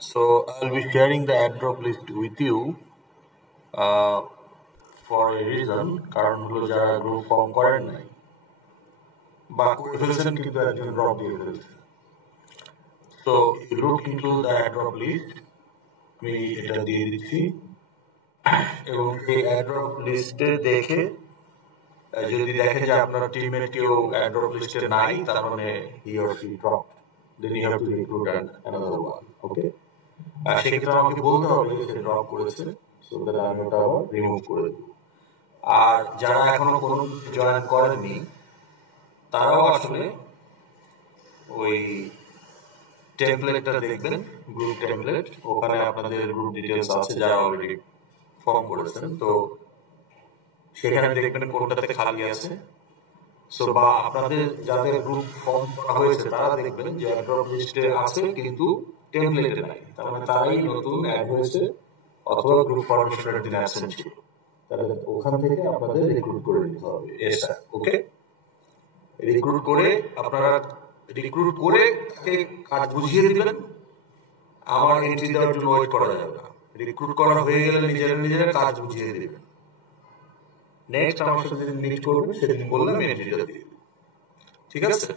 So I'll be sharing the airdrop list with you uh, for a reason কারণ হলো যারা group form করেন নাই বা করে ফেলছেন কিন্তু একজন ড্রপ দিয়ে ফেলছে so look into the airdrop list আমি এটা দিয়ে দিচ্ছি এবং এই airdrop লিস্টে দেখে যদি দেখে যে আপনার টিমমেট কেউ airdrop লিস্টে নাই তার মানে he or she drop then you have to recruit another one okay আর সেক্ষেত্রে আমাকে বলতে হবে যে সে ড্রপ করেছে সো দ্যাট আমি ওটা আবার রিমুভ করে দেবো আর যারা এখনো কোনো জয়েন করেননি তারাও আসলে ওই টেমপ্লেটটা দেখবেন গ্রুপ টেমপ্লেট ওখানে আপনাদের গ্রুপ ডিটেলস আছে যারা অলরেডি ফর্ম করেছেন তো সেখানে দেখবেন কোনটাতে খালি আছে সো বা আপনাদের যাদের গ্রুপ ফর্ম করা হয়েছে তারা দেখবেন যে অ্যাড্রপ লিস্টে আছে কিন্তু টেমপ্লেটে নাই তার মানে তারাই নতুন অ্যাড হয়েছে অথবা গ্রুপ ফরমেশনের দিন অ্যাবসেন্ট ছিল তাহলে ওখান থেকে আপনাদের রিক্রুট করে নিতে হবে এসা ওকে রিক্রুট করে আপনারা রিক্রুট করে তাকে কাজ বুঝিয়ে দিবেন আমার এন্ট্রি দেওয়ার জন্য ওয়েট করা যাবে না রিক্রুট করা হয়ে গেলে নিজেরা নিজেরা কাজ বুঝিয়ে দিবেন নেক্সট আমার সাথে যেদিন মিট করবে সেদিন বললে আমি এন্ট্রিটা দিয়ে দেবো ঠিক আছে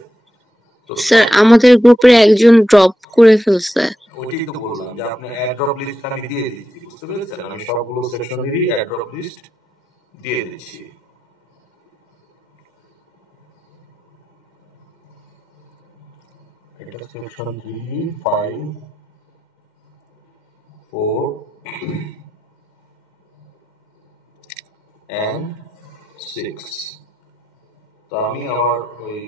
তো স্যার আমাদের গ্রুপের একজন ড্রপ করে ফেলছে ওইটাই তো বললাম যে আপনি অ্যাড্রপ লিস্ট আমি দিয়ে দিচ্ছি বুঝতে পেরেছেন আমি সবগুলো সেকশনেরই অ্যাড্রপ লিস্ট দিয়ে দিচ্ছি এটা সেকশন 3 5 4 and 6 তো আমি আমার ওই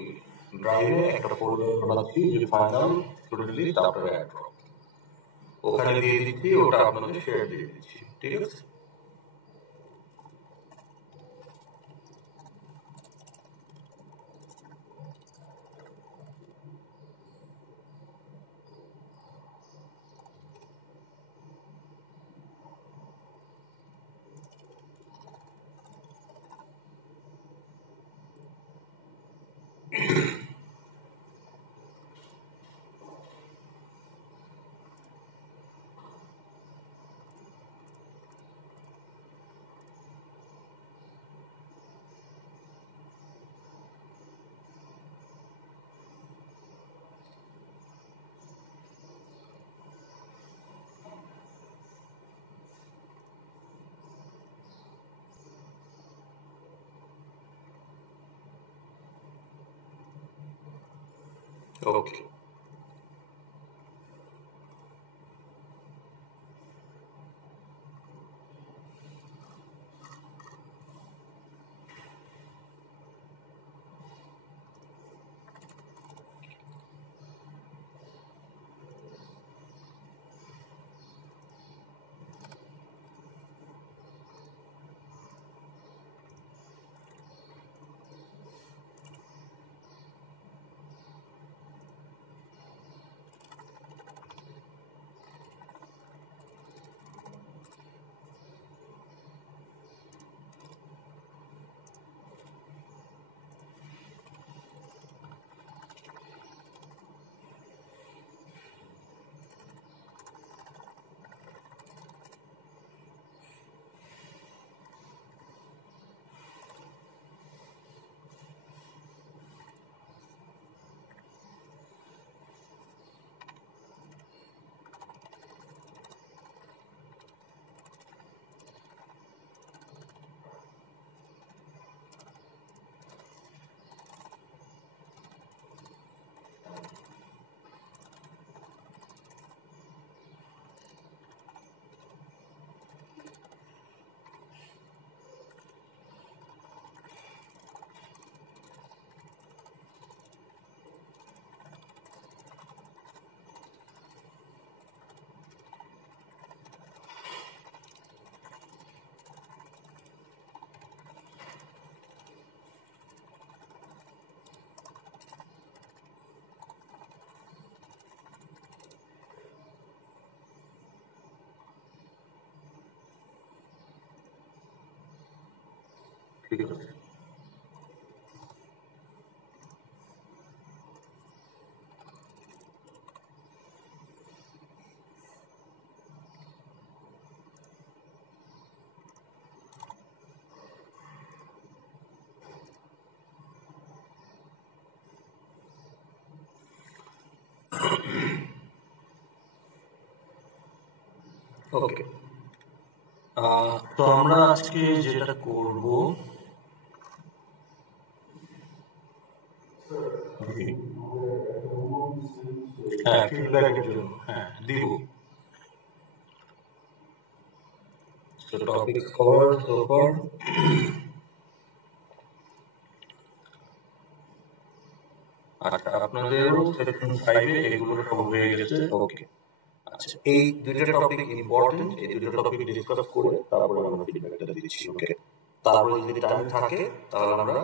ড্রাইভে একটা ফোল্ডার বানাচ্ছি যে final student list after add drop ওখানে দিয়ে দিচ্ছি ওটা আপনাদের শেয়ার দিয়ে দিচ্ছি ঠিক আছে ওকে ঠিক আছে ওকে, তো আমরা আজকে যেটা করব, হ্যাঁ ফিডব্যাকের জন্য হ্যাঁ দিব। So topic covered so far. আচ্ছা, আপনাদেরও সেকশন 5 এ এগুলো সব হয়ে গেছে। ওকে, আচ্ছা, এই দুইটা টপিক ইম্পর্টেন্ট, এই দুইটা টপিক ডিসকাস করে তারপরে আমরা ফিডব্যাকটা দিচ্ছি। ওকে, তারপরে যদি টাইম থাকে তাহলে আমরা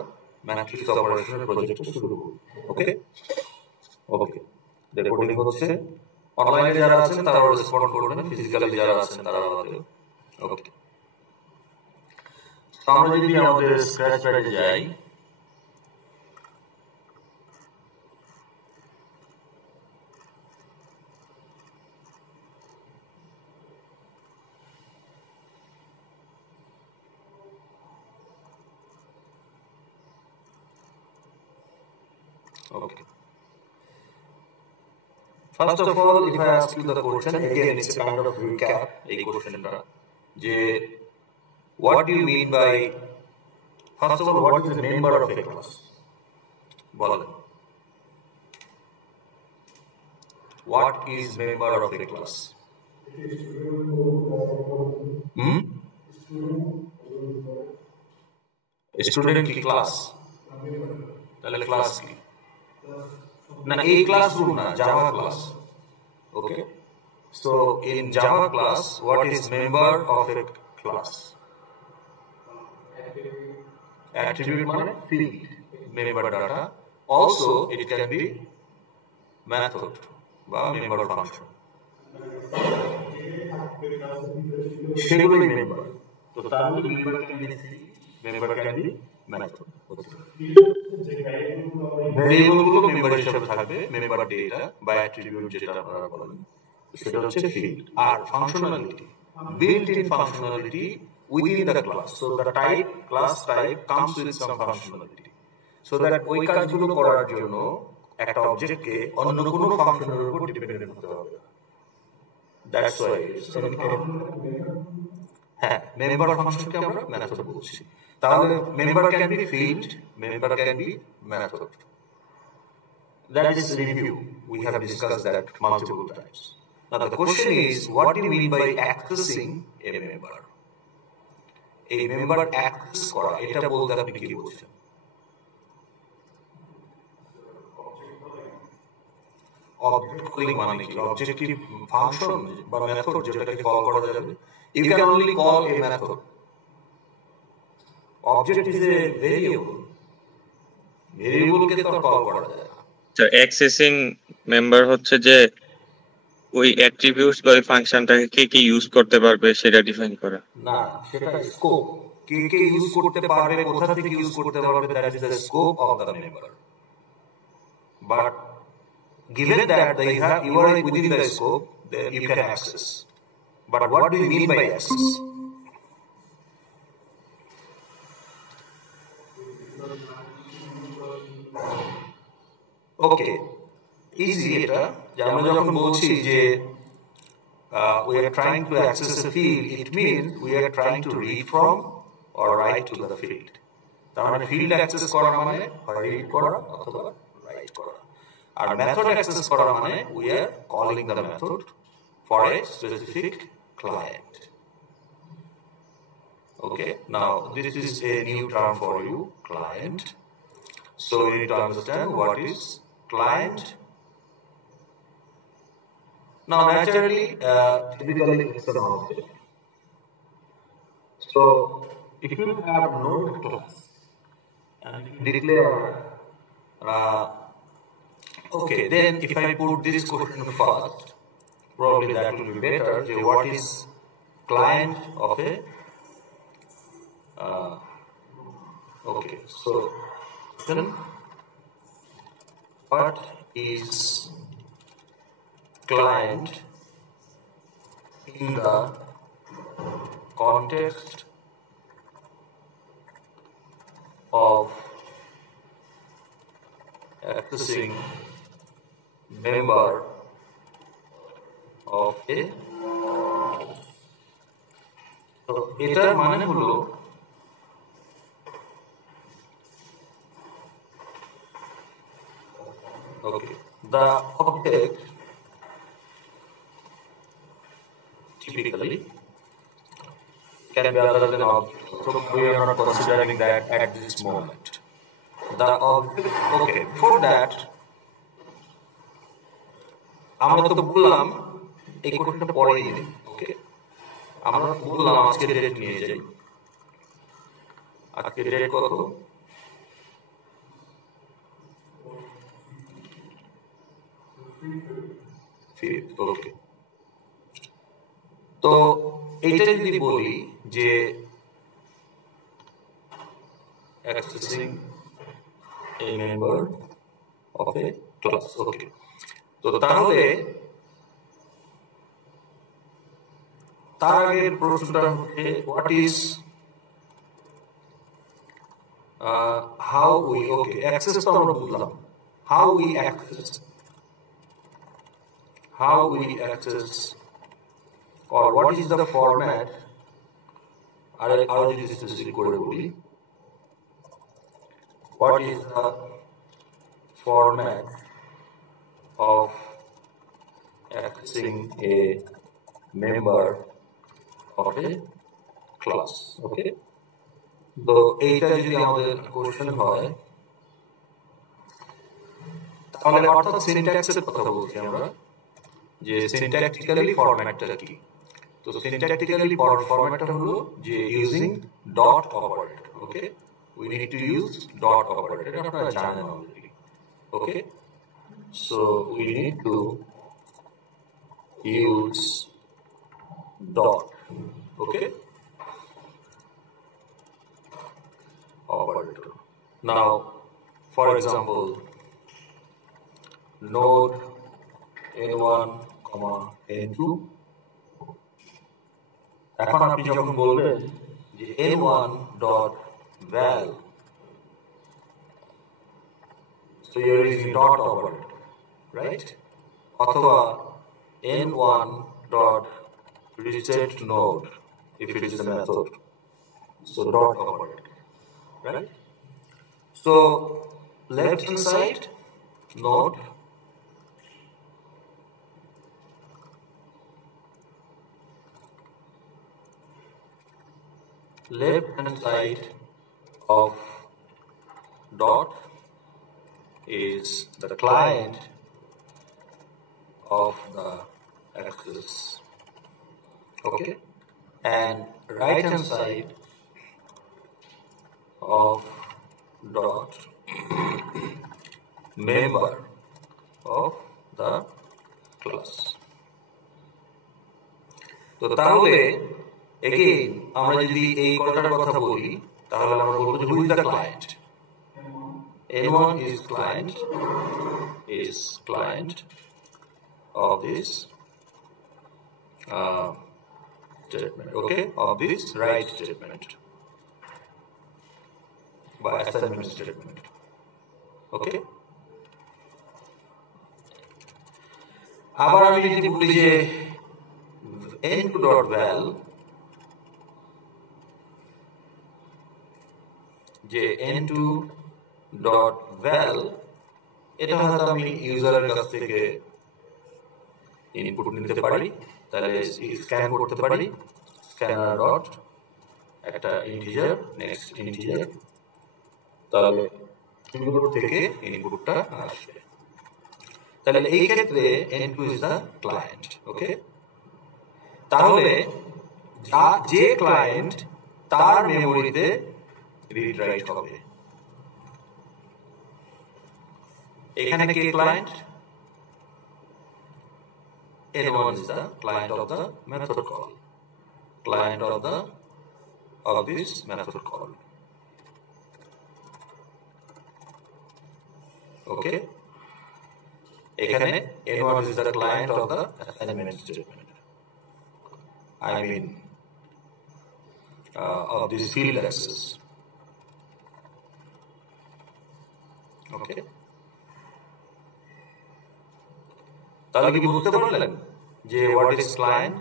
ম্যাট্রিক্স অপারেশনের প্রজেক্টটা শুরু করব। ওকে ওকে, রেকর্ডিং হচ্ছে। অনলাইনে যারা আছেন তারা রেসপন্ড করবেন, ফিজিক্যালি যারা আছেন তারা আমাদের। ওকে, আমরা যদি আমাদের স্ক্র্যাচ প্যাডে যাই, okay. First of all, if I ask you the question, again it's a kind of recap, এই কোশ্চেনটা যে what do you mean by, first of all, what is a member of a class? বলেন, what is member of a class? Student কি class? তাহলে class কি? না, এই classroom না, Java class. Okay, so in Java class what is member of a class? Attribute মানে field, member data, also it can be method বা member function, সেগুলোই member. তো তাহলে member can be member can be method. ভেরিয়েবলগুলো member হিসেবে থাকবে, member data বা attribute যেটা আপনারা বলেন, সেটা হচ্ছে ফিল্ড। আর functionality, built in functionality within the class, so the type, class type comes with some functionality, so that ওই কাজগুলো করার জন্য একটা অবজেক্টকে অন্য কোনো ফাংশনের উপর ডিপেন্ডেন্ট হতে হবে। দ্যাটস ওয়াই হ্যাঁ, মেম্বার ফাংশনকে আমরা মেথড বলছি। তাহলে member can B field, member can be method. That is review. We have discussed that multiple times. Now the question is, what do you mean by accessing a member? A member access করা, এটা বলতে আপনি কি বলছেন? Object calling মানে কি? Object কি function বা মেথড যেটাকে কল করা যাবে? You can only call a method. Object is a variable. Variable কে তো কল করা যায় না। তো অ্যাক্সেসিং মেম্বার হচ্ছে যে ওই অ্যাট্রিবিউটস বা ওই ফাংশনটাকে কে কি ইউজ করতে পারবে সেটা ডিফাইন করা। না, সেটা স্কোপ। কে কে ইউজ করতে পারবে, কোথা থেকে ইউজ করতে পারবে, that is the scope of the member. But given that you are within the scope, then you can access. But what do you mean by access? Okay, easy এটা, যে আমরা যখন বলছি যে we are trying to access a field, it means we are trying to read from or write to the field. তার মানে field access করা মানে হয় read করা অথবা write করা। আর method access করা মানে we are calling the method for a specific client. Okay, now this is a new term for you, client. So you need to understand what is client. Now naturally, typically it's an object. So if you have node class and declare, okay, then if I put this question first, probably that will be better. What is client of a okay, so then what is client in the context of accessing member of a class? এটার মানে হলো okay, the object typically can be other than object. So we are not considering that at this moment. The object, okay, before that, আমরা তো বললাম এই কোশ্চেনটা পরে দিই, ওকে? আমরা বললাম আজকে ডেট নিয়ে যাই। আজকে ডেট কত? 5th, ওকে। তো এইটা যদি বলি যে accessing a member of a class, ওকে। তো তাহলে তার আগের প্রশ্নটা হচ্ছে what is how we, okay, access তো আমরা বুঝলাম, how we access or what is the format, আর যদি স্পেসিফিক করে বলি, what is the format of accessing a member of a class, okay? তো এইটা যদি আমাদের কোশ্চেন হয় তাহলে অর্থাৎ সিনট্যাক্সের কথা বলছি আমরা, যে সিনট্যাকটিক্যালি ফরম্যাটটা কি। তো সিনট্যাকটিক্যালি ফরম্যাটটা হলো যে using dot operator, okay? We need to use dot operator, এটা আপনারা জানেন already, okay? So we need to use dot, okay, operator. Now, for example, node n1, n2, এখন আপনি যখন বলবেন যে n1 dot val, so you're using dot operator, right? অথবা n1 dot reset node if it is a method, so dot operator, right? So left hand side node, left hand side of dot is the client of the access, okay, and right hand side of dot member of the class. তো তাহলে again আমরা যদি এই কথাটার কথা বলি তাহলে আমরা বলবো যে who is the client? n1 is client of this statement, okay, of this write statement by assignment statement, okay? আবার আমি যদি বলি যে n2 dot val, যে n2 dot val, এটা হয়তো আমি ইউজারের কাছ থেকে ইনপুট নিতে পারি, তাহলে স্ক্যান করতে পারি, স্ক্যানার ডট একটা ইন্টিজার, নেক্সট ইন্টিজার, তাহলে ইনপুট থেকে ইনপুটটা আসবে। তাহলে এই ক্ষেত্রে n2 is the client, ওকে? তাহলে যে ক্লায়েন্ট তার মেমোরিতে রিড রাইট হবে, এখানে কে client? n1 is the client of the method call, client of this method call, okay? এখানে n1 is the client of the assignment statement, I mean of this field access, okay? তাহলে কি বুঝতে পারলেন যে what is client?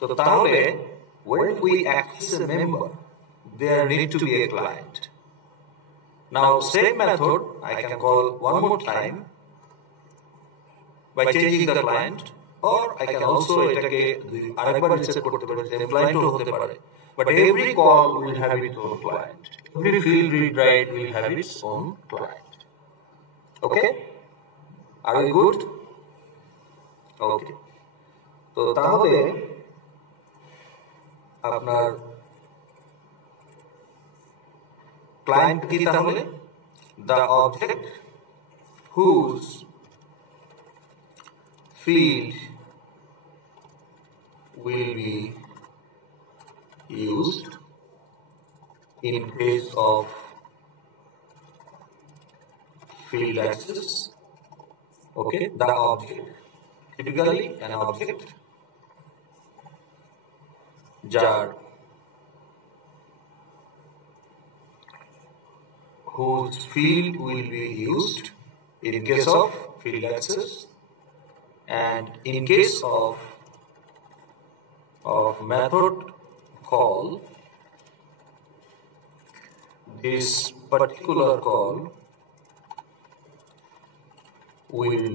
তো তাহলে when we access a member, there need to be a client. Now same method I can call one more time by changing the client, or I can also এটাকে আরেকবার reset করতে পারি, same client ও হতে পারে, but every call will have its own client. Every field read write will have its own client. Okay, are we good? Okay, তো তাহলে আপনার client কি তাহলে? the object whose field will be used in case of field access. Okay, the object, typically an object jar whose field will be used in case of field access, and in case of method call, this particular call will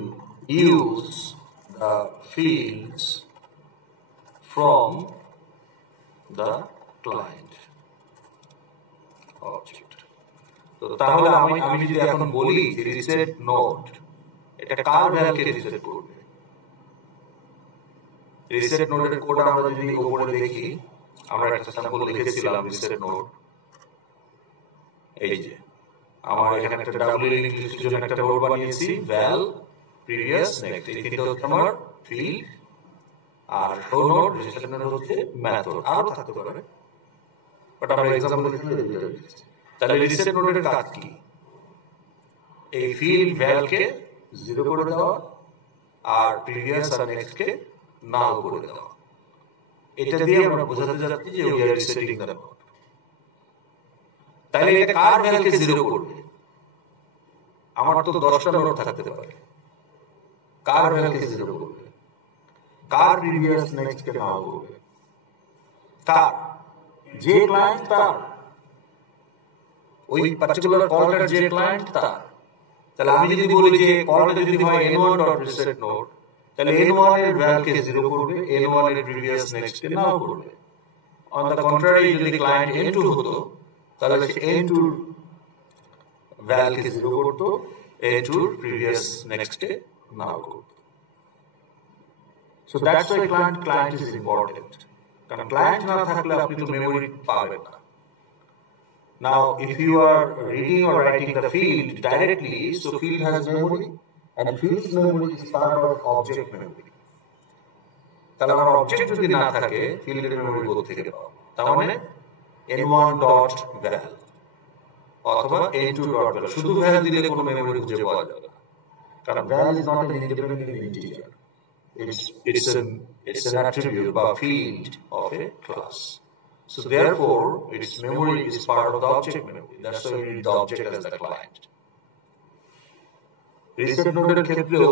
use the fields from the client object. তো তাহলে আমি যদি এখন বলি reset node, এটা কার ভ্যালুকে reset করবে? Reset নোডের code আমরা যদি উপরে দেখি, আমরা একটা স্যাম্পল লিখেছিলাম রিসেট নোড। এই যে আমার এখানে একটা ডাব্লিউ ইংলিশের জন্য একটা নোড বানিয়েছি, ভ্যাল প্রিভিয়াস নেক্সট, এই তিনটা হচ্ছে আমার ফিল্ড, আর শো নোড রিসেট নোড হচ্ছে মেথড, আরো থাকতে পারে, বাট আমরা এক্সাম্পল লিখেছি। তাহলে রিসেট নোডের কাজ কি? এই ফিল্ড ভ্যালকে 0 করে দেওয়া আর প্রিভিয়াস আর নেক্সট কে নাল করে দেওয়া। এটা দিয়ে আমরা বোঝাতে যাচ্ছি যে we are resetting the node. তাহলে এটা কার ভ্যালকে 0 করবে? আমার তো 10টা নোড থাকতে পারে, কার ভ্যালকে 0 করবে? কার প্রিভিয়াস নেক্সট কে নাল করবে? কার? যে ক্লায়েন্ট তার, ওই পার্টিকুলার কলটার যে ক্লায়েন্ট তার। তাহলে আমি যদি বলি যে কলটা যদি হয় n1.resetNode, তাহলে n1 এর ভ্যালকে 0 করবে, n1 এর প্রিভিয়াস নেক্সট কে নাও করবে। অন দ্য কন্ট্রারি, যদি ক্লায়েন্ট n2 হতো, তাহলে সে n2 এর ভ্যালকে 0 করতো, n2 এর প্রিভিয়াস নেক্সট কে নাও করতো। So that's why client is important, কারণ ক্লায়েন্ট না থাকলে আপনি তো মেমরি পাবেন না। Now, if you are reading or writing the field directly, so field has memory, and field's memory is part of object memory. তাহলে আমার অবজেক্ট যদি না থাকে, ফিল্ডের মেমরি কোথা থেকে পাবো? তার মানে n1.val অথবা n2.val, শুধু ভ্যাল দিলে কোনো মেমরি খুঁজে পাওয়া যাবে না, কারণ val is not an independent integer. It's an attribute বা field of a class. So therefore, its memory is part of the object memory. That's why we need the object as the client. Reset node এর ক্ষেত্রেও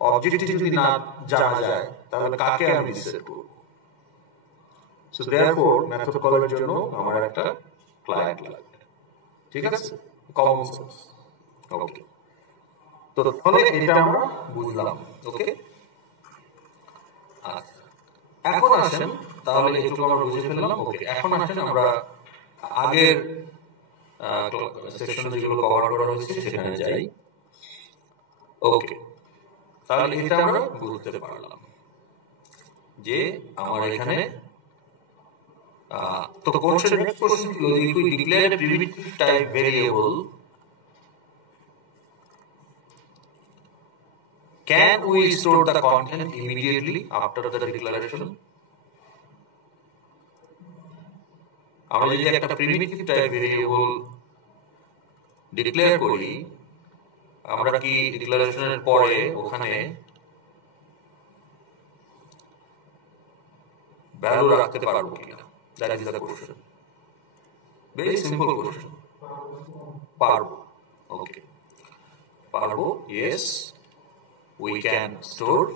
অবজেক্টটি যদি না জানা যায়, তাহলে কাকে আমি রিসেট করব? So therefore, মেথড কলের জন্য আমার একটা ক্লায়েন্ট লাগবে। ঠিক আছে? Common sense. ওকে, তো তাহলে এটা আমরা বুঝলাম। ওকে, আচ্ছা, এখন আসেন, তাহলে একটু আমরা বুঝে ফেললাম। ওকে, এখন আসেন আমরা আগের সেকশনে যেগুলো কভার করা হয়েছে সেখানে যাই। ওকে, তাহলে এটা আমরা বুঝতে পারলাম যে আমার এখানে তো কোর্সের নেক্সট কোশ্চেন ছিল, if we declare a primitive type variable, can we store the content immediately after the declaration? আমরা যদি একটা প্রিমিটিভ টাইপ ভেরিয়েবল ডিক্লেয়ার করি, আমরা কি ডিক্লারেশনের পরে ওখানে ভ্যালু রাখতে পারবো কিনা? That is the question. Very simple question. পারবো। ওকে, পারবো। Yes, we can store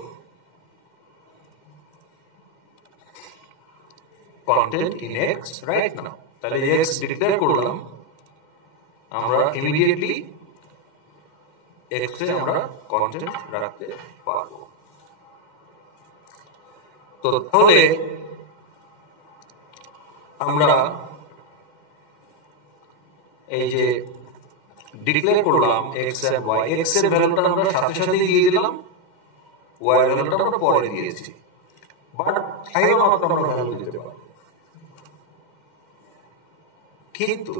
content in X right now. তাহলে X ডিক্লেয়ার করলাম, আমরা ইমিডিয়েটলি X এ আমরা কন্টেন্ট রাখতে পারবো। তো তাহলে আমরা এই যে ডিক্লেয়ার করলাম X and Y, X এর ভ্যালুটা আমরা সাথে সাথে দিয়ে দিলাম, Y এর ভ্যালুটা আমরা পরে দিয়েছি, বাট চাইলে মাত্র আমরা ভ্যালু দিতে পারবো। কিন্তু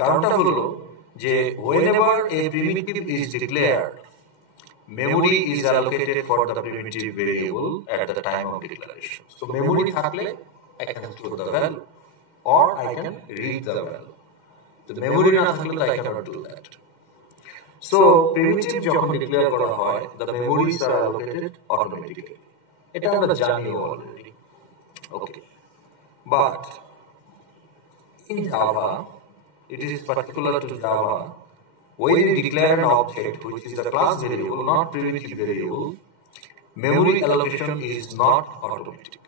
কারণটা হলো যে whenever a primitive is declared, memory is allocated for the primitive variable at the time of declaration. So memory থাকলে I can store the value or I can read the value. So memory না থাকলে I cannot do that. So primitive যখন declare করা হয়, the memories are allocated automatically. এটা আমরা জানি already. Okay. But in Java, it is particular to Java, when you declare an object which is a class variable, not primitive variable, memory allocation is not automatic.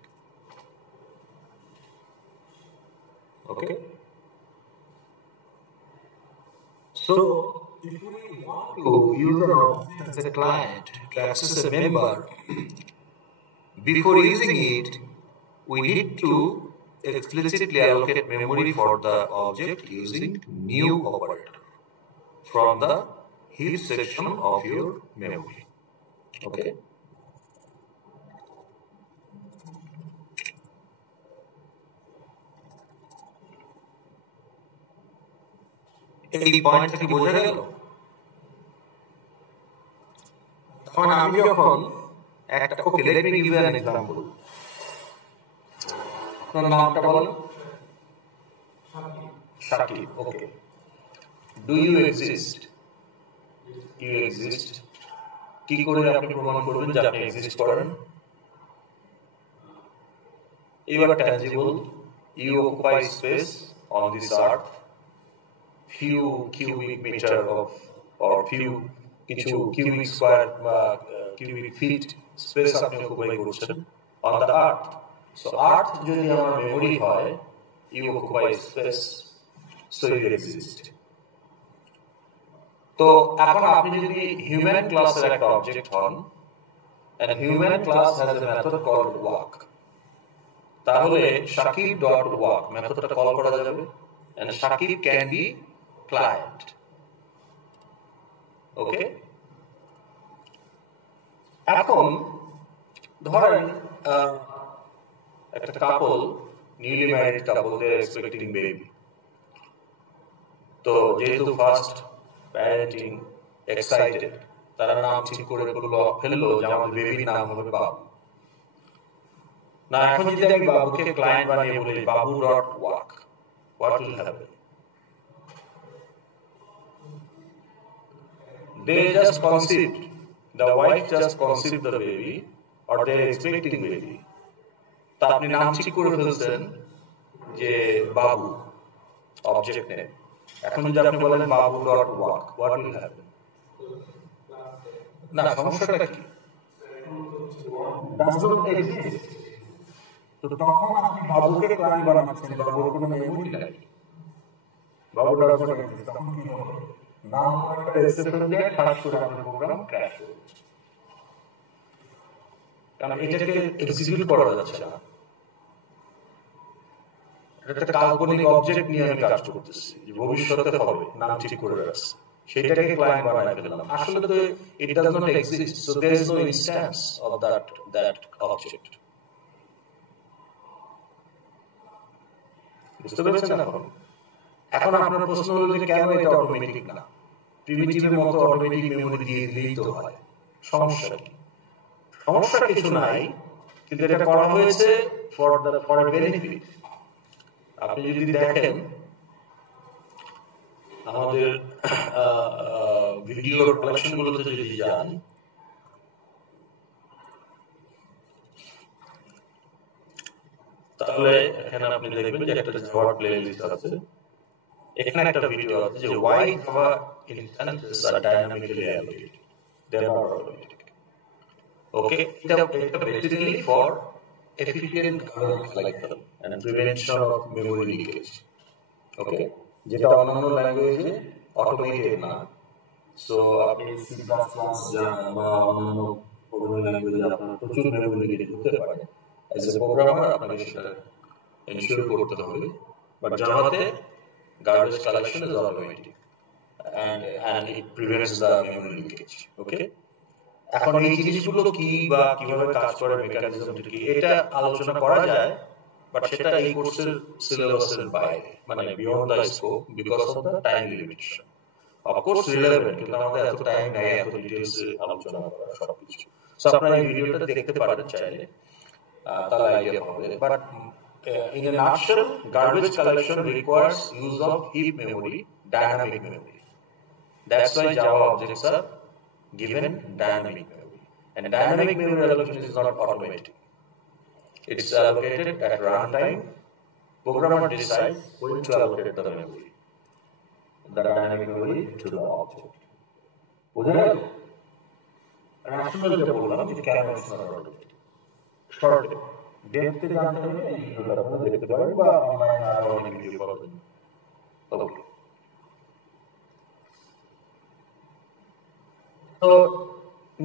Okay? So, if we want to use an object as a client to access a member, before using it, we need to explicitly allocate memory for the object using new operator from the heap section of your memory. Okay? এই পয়েন্টটা কি বোঝা গেল? তখন আমি যখন একটা okay let me give an example. আপনার নামটা বলেন। Shakib. Okay. Do you exist? You exist. কি করে আপনি প্রমাণ করবেন যে আপনি এক্সিস্ট করেন? You are tangible. You occupy space on this earth. Few cubic meter of or few cubic square cubic feet space আপনি occupy করছেন on the earth. So earth যদি আমার memory হয়, you occupy space, so you exist. তো এখন আপনি যদি human class এর একটা object হন, and human class has a method called walk, তাহলে shakib.walk মেথডটা কল করা যাবে, and shakib can be client. Okay? এখন ধরেন একটা couple, newly married couple, they are expecting baby. তো যেহেতু ফার্স্ট প্যারেন্টিং, এক্সাইটেড, তারা নাম ঠিক করে ফেললো যে আমাদের বেবির নাম হবে বাবু। না, এখন যদি আমি বাবুকে ক্লায়েন্ট বানিয়ে বলি babu.walk, what will happen? They just conceived, the wife just conceived the baby, or they are expecting baby. তা আপনি নাম ঠিক করে ফেলছেন যে বাবু, অবজেক্ট নেম। এখন যদি আপনি বলেন babu.walk, what will happen? না, সমস্যাটা কি? Does not exist. তো তখন আপনি বাবুকে ক্লায়েন্ট বানাচ্ছেন, বাবুর কোনো মেমোরি নাই, বাবু does not exist, তখন কি হবে? নাম একটা এক্সেপশন দিয়ে খারাপ করে আপনার প্রোগ্রাম ক্র্যাশ হবে, কারণ এটাকে এক্সিকিউট করা যাচ্ছে না। এটা একটা কাল্পনিক অবজেক্ট নিয়ে আমি কাজ করতেছি, যে ভবিষ্যতে হবে, নাম ঠিক করে রাখছি, সেটাকে ক্লায়েন্ট বানায় ফেললাম। আসলে তো it does not exist, so there is no instance of that object. বুঝতে পেরেছেন? এখন আপনার প্রশ্ন হলো যে কেন এটা অটোমেটিক না? প্রিমিটিভের মতো অটোমেটিক মেমোরি দিয়ে দিলেই তো হয়, সমস্যা কি? সমস্যা কিছু নাই, কিন্তু এটা করা হয়েছে ফর বেনিফিট। আপনি যদি দেখেন আমাদের ভিডিওর কালেকশনগুলোতে যদি যান, তাহলে এখানে আপনি দেখবেন যে একটা জাভা প্লেলিস্ট আছে, এখানে একটা ভিডিও আছে যে why Java instances are dynamically allocated, they are not automatic. Okay, এটা basically for efficient garbage collection and prevention of memory leakage. Okay, যেটা অন্যান্য ল্যাঙ্গুয়েজে অটোমেটেড না। সো আপনি সি প্লাস প্লাস বা অন্যান্য প্রোগ্রামিং ল্যাঙ্গুয়েজে আপনার প্রচুর মেমোরি লিকেজ হতে পারে। অ্যাজ এ প্রোগ্রামার আপনাকে সেটা এনশিওর করতে হবে। বাট জাভাতে garbage collection is automatic and it prevents the memory leakage. Okay, এখন এই জিনিসগুলো কি বা কিভাবে কাজ করে মেকানিজমটা কি এটা আলোচনা করা যায়, বাট সেটা এই কোর্সের সিলেবাসের বাইরে, মানে beyond the scope because of the time limitation. Of course relevant, কিন্তু আমাদের এত টাইম নেই এত ডিটেলস আলোচনা করা সবকিছু। সো আপনারা এই ভিডিওটা দেখতে পারেন চাইলে, তাহলে আইডিয়া হবে। But in a nutshell, garbage collection requires use of heap memory, dynamic memory. That's why Java objects are given dynamic memory. And dynamic memory allocation is not automatic. It's allocated at runtime. Programmer decides when to allocate the memory, the dynamic memory to the object. বুঝে গেল? আর আসলে যেটা বললাম যে কেন it's not automatic. Short ডেপথে জানতে হলে এই ভিডিওটা আপনারা দেখতে পারেন বা অনলাইনে আরো অনেক ভিডিও পাবেন। ওকে, তো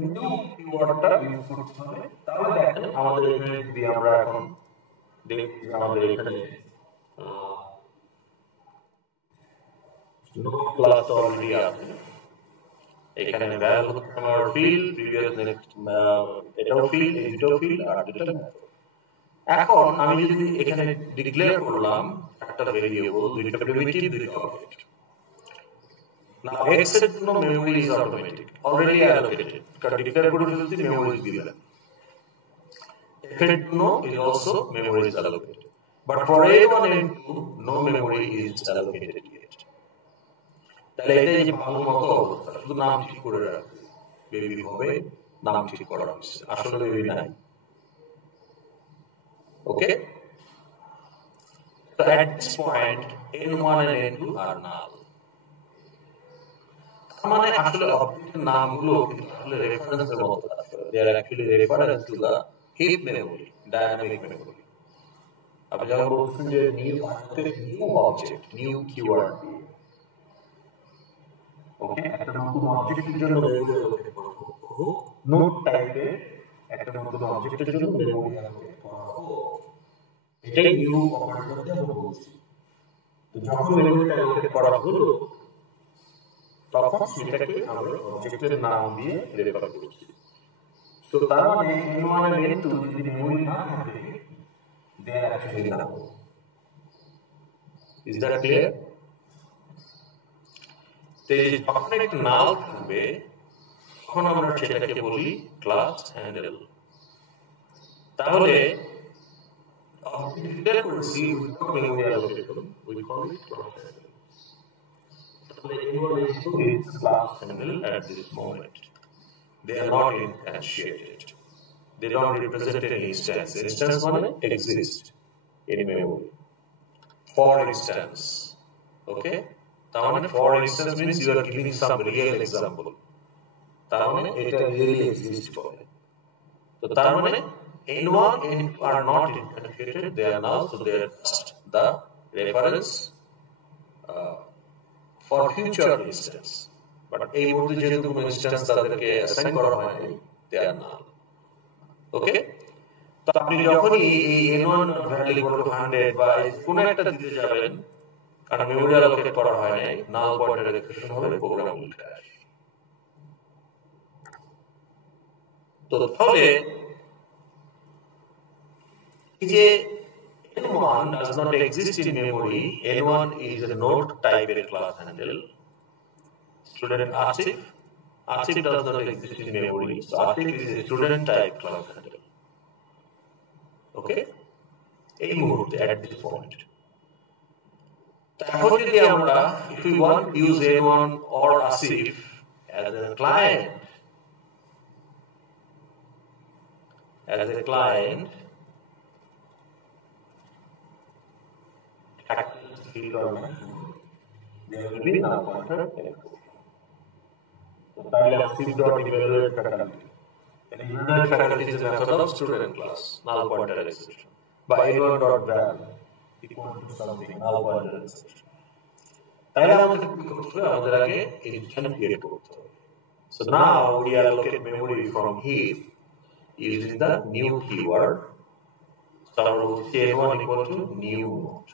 নিউ কিওয়ার্ডটা ইউজ করতে হবে। তাহলে দেখেন আমাদের এখানে যদি আমরা এখন দেখি আমাদের এখানে নো ক্লাস অলরেডি আছে। এখানে ভ্যাল হচ্ছে আমার ফিল্ড, প্রিভিয়াস নেক্সট এটাও ফিল্ড, এটাও ফিল্ড, আর দুটো মেথড। এখন আমি যদি এখানে ডিক্লেয়ার করলাম একটা ভেরিয়েবল, দুইটা প্রিমিটিভ, দুইটা অবজেক্ট। Now x এর জন্য memory is automatic, already allocated. কারণ ডিক্লেয়ার করে ফেলছি, memory is given. f এর জন্য is also memory is allocated. But for a1 and 2, no memory is allocated yet. তাহলে এটা যে ভালো মতো অবস্থা, শুধু নাম ঠিক করে রাখছি, বেবি হবে, নাম ঠিক করা হচ্ছে, আসলে বেবি নাই। Okay, so at this point n1 and n2 are null. মানে আসলে অবজেক্টের নামগুলো কিন্তু আসলে রেফারেন্সের মতো কাজ করে। they are actually reference to the heap memory, dynamic memory. আপনি যখন বলছেন যে নিউ অবজেক্ট, নিউ কিওয়ার্ড, ওকে, একটা নতুন অবজেক্টের জন্য মেমরি অ্যালোকেট করা হোক, নোট টাইপে একটা নতুন অবজেক্টের জন্য মেমরি অ্যালোকেট করা হোক, এটাই নিউ অপারেটরকে আমরা বলছি। তো যখন মেমরিটা অ্যালোকেট করা হলো তখন সেটাকে আমরা অবজেক্টের নাম দিয়ে রেফার করছি। তো তার মানে n1 and n2 যদি মেমরি না থাকে, they are actually null. Is that clear? তো এই যে যখন একটা নাল থাকবে তখন আমরা সেটাকে বলি ক্লাস হ্যান্ডেল। তাহলে অবজেক্ট ডিক্লেয়ার করছি without memory allocation, we call it class handle. Is class handle at this moment. They are not instantiated. They don't represent an instance. Instance means exist in memory. For instance, okay. তার মানে for instance means you are giving some real example. তার মানে এটা really exist করে। তো তার মানে n1 and n2 are not instantiated. They are null, so they are just the reference for future instance. But এই মুহূর্তে যেহেতু কোনো ইনস্ট্যান্স তাদেরকে অ্যাসাইন করা হয়নি, they are null. Okay, তো আপনি যখনই এই n1 ভ্যালু ইকুয়াল টু 100 বা কোনো একটা দিতে যাবেন, কারণ মেমরি অ্যালোকেট করা হয় নাই, নাল পয়েন্টার এক্সপ্রেশন হবে, প্রোগ্রাম উইল ক্র্যাশ। তো তাহলে এই যে n1 does not exist in memory, n1 is a node type of class handle. Student Asif does not exist in memory, so Asif is a student type class handle. Okay, এই মুহূর্তে at this point. এখন যদি আমরা if we want to use a1 or Asif as a client, there will be null pointer. তাহলে Asif dot evaluate faculty, And inherent faculty is a method of student class, null pointer exception. By n1.val equal to something, null pointer exception. তাহলে আমাদের কি করতে হবে? আমাদের আগে instance create করতে হবে. So now we allocate memory from heap using the new keyword. So আমরা বলছি n1 equal to new node.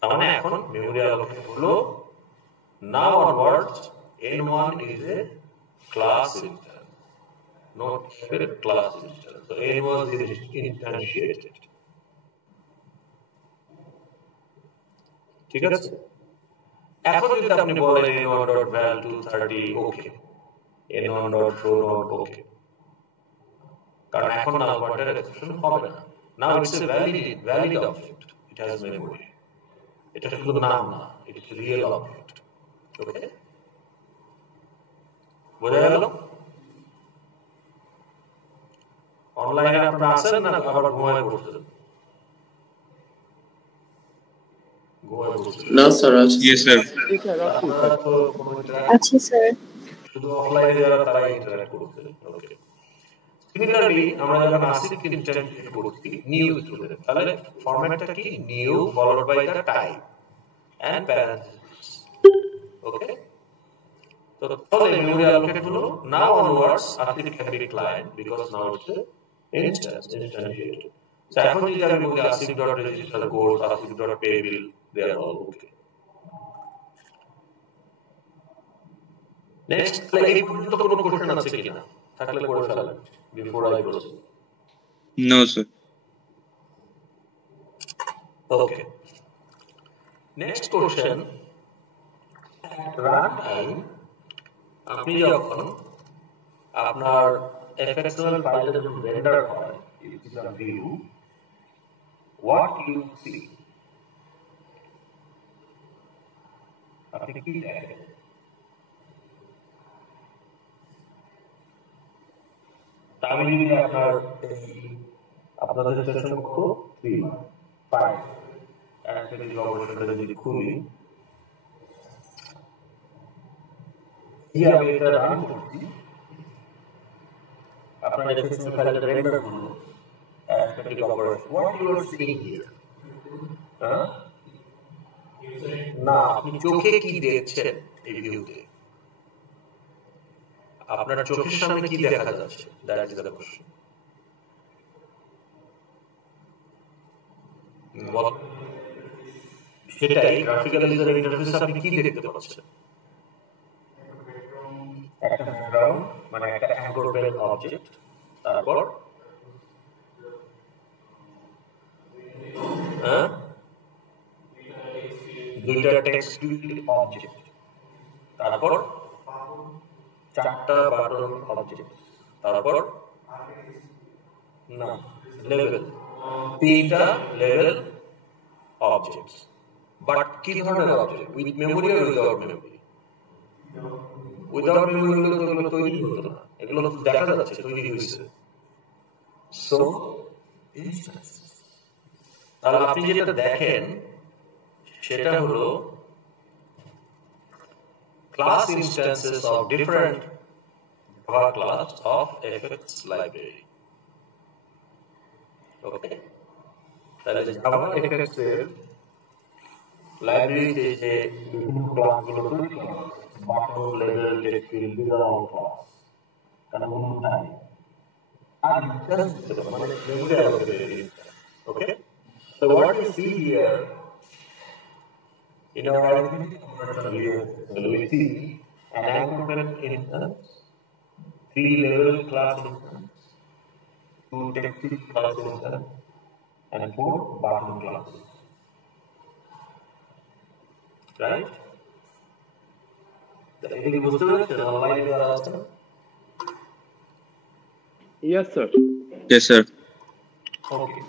তার মানে এখন memory allocate হলো. Now onwards n1 is a class instance, not a class instance. So n was instantiated. ঠিক আছে? এখন যদি আপনি বলেন n1.val 230 ওকে, n1.throw ওকে, কারণ এখন null pointer exception হবে না. Now it's a valid object. It has memory. এটা শুধু নাম না, it's a real object. ওকে, বোঝা গেল? অনলাইনে আপনারা আছেন না আবার ঘুমায় পড়ছেন? না স্যার আছে। Yes sir. আপনারা তো কোনো আছে স্যার। শুধু অফলাইনে যারা তারা ইন্টারঅ্যাক্ট করছেন। ওকে, সিমিলারলি আমরা যখন আসিফ ইনস্ট্যান্টিয়েট করছি নিউ স্টুডেন্ট, তাহলে ফরম্যাটটা কি? New followed by the type and parenthesis. Okay, তো তাহলে মেমরি অ্যালোকেট হলো। Now onwards Asif can be client because now it's instantiated. So এখন যদি আমি বলি Asif dot register course, Asif dot pay bill, they are all okay. Next, এই পর্যন্ত কোনো কোশ্চেন আছে কিনা? থাকলে করে ফেলেন before I proceed. No sir. Okay, next question, run time আপনি যখন আপনার এফএক্সএমএল ফাইলে যখন রেন্ডার হয়, it is a view, what you see, আপনি কি দেখেন? আমি যদি আপনাদের সেশন কো 3 5 একটা অপারেটরটা যদি খুলি, আমি এটা রান করছি, আপনার এফএক্সএমএল ফাইলে রেন্ডার হলো respective operation. What you are seeing here? না, আপনি চোখে কি দেখছেন এই ভিউতে? আপনার চোখের সামনে কি দেখা যাচ্ছে? That is the question. বল, সেটাই গ্রাফিক্যাল ইউজার ইন্টারফেসে আপনি কি দেখতে পাচ্ছেন? একটা ব্যাকগ্রাউন্ড, মানে একটা অ্যাঙ্কর অবজেক্ট, তারপর দুইটা টেক্সট অবজেক্ট, তারপর চারটা বাটন অবজেক্ট, তারপর না লেভেল, তিনটা লেভেল অবজেক্টস। বাট কি ধরনের অবজেক্ট? উইথ মেমোরি আর উইদাউট মেমোরি? উইদাউট মেমোরি গুলো তৈরি হতো না, এগুলো তো দেখা যাচ্ছে তৈরি হয়েছে। সো তাহলে আপনি যেটা দেখেন সেটা হলো class instances of different Java class of FX library. Okay, তাহলে Java FX এর লাইব্রেরিতে যে বিভিন্ন ক্লাসগুলো তৈরি করা হয়, বাটন, লেভেল, টেক্সট ফিল্ড, এগুলো all class, কারণ কোনো নাই আর instance মানে memory allocated instance. Okay, so what you see here in our arithmetic operation here, we see an anchor instance, 3 level class instance, 2 text class instance, and 4 button classes. Right? এগুলি বুঝতে পেরেছেন? অনলাইনে যারা আছেন? Yes, sir. Yes sir. Okay.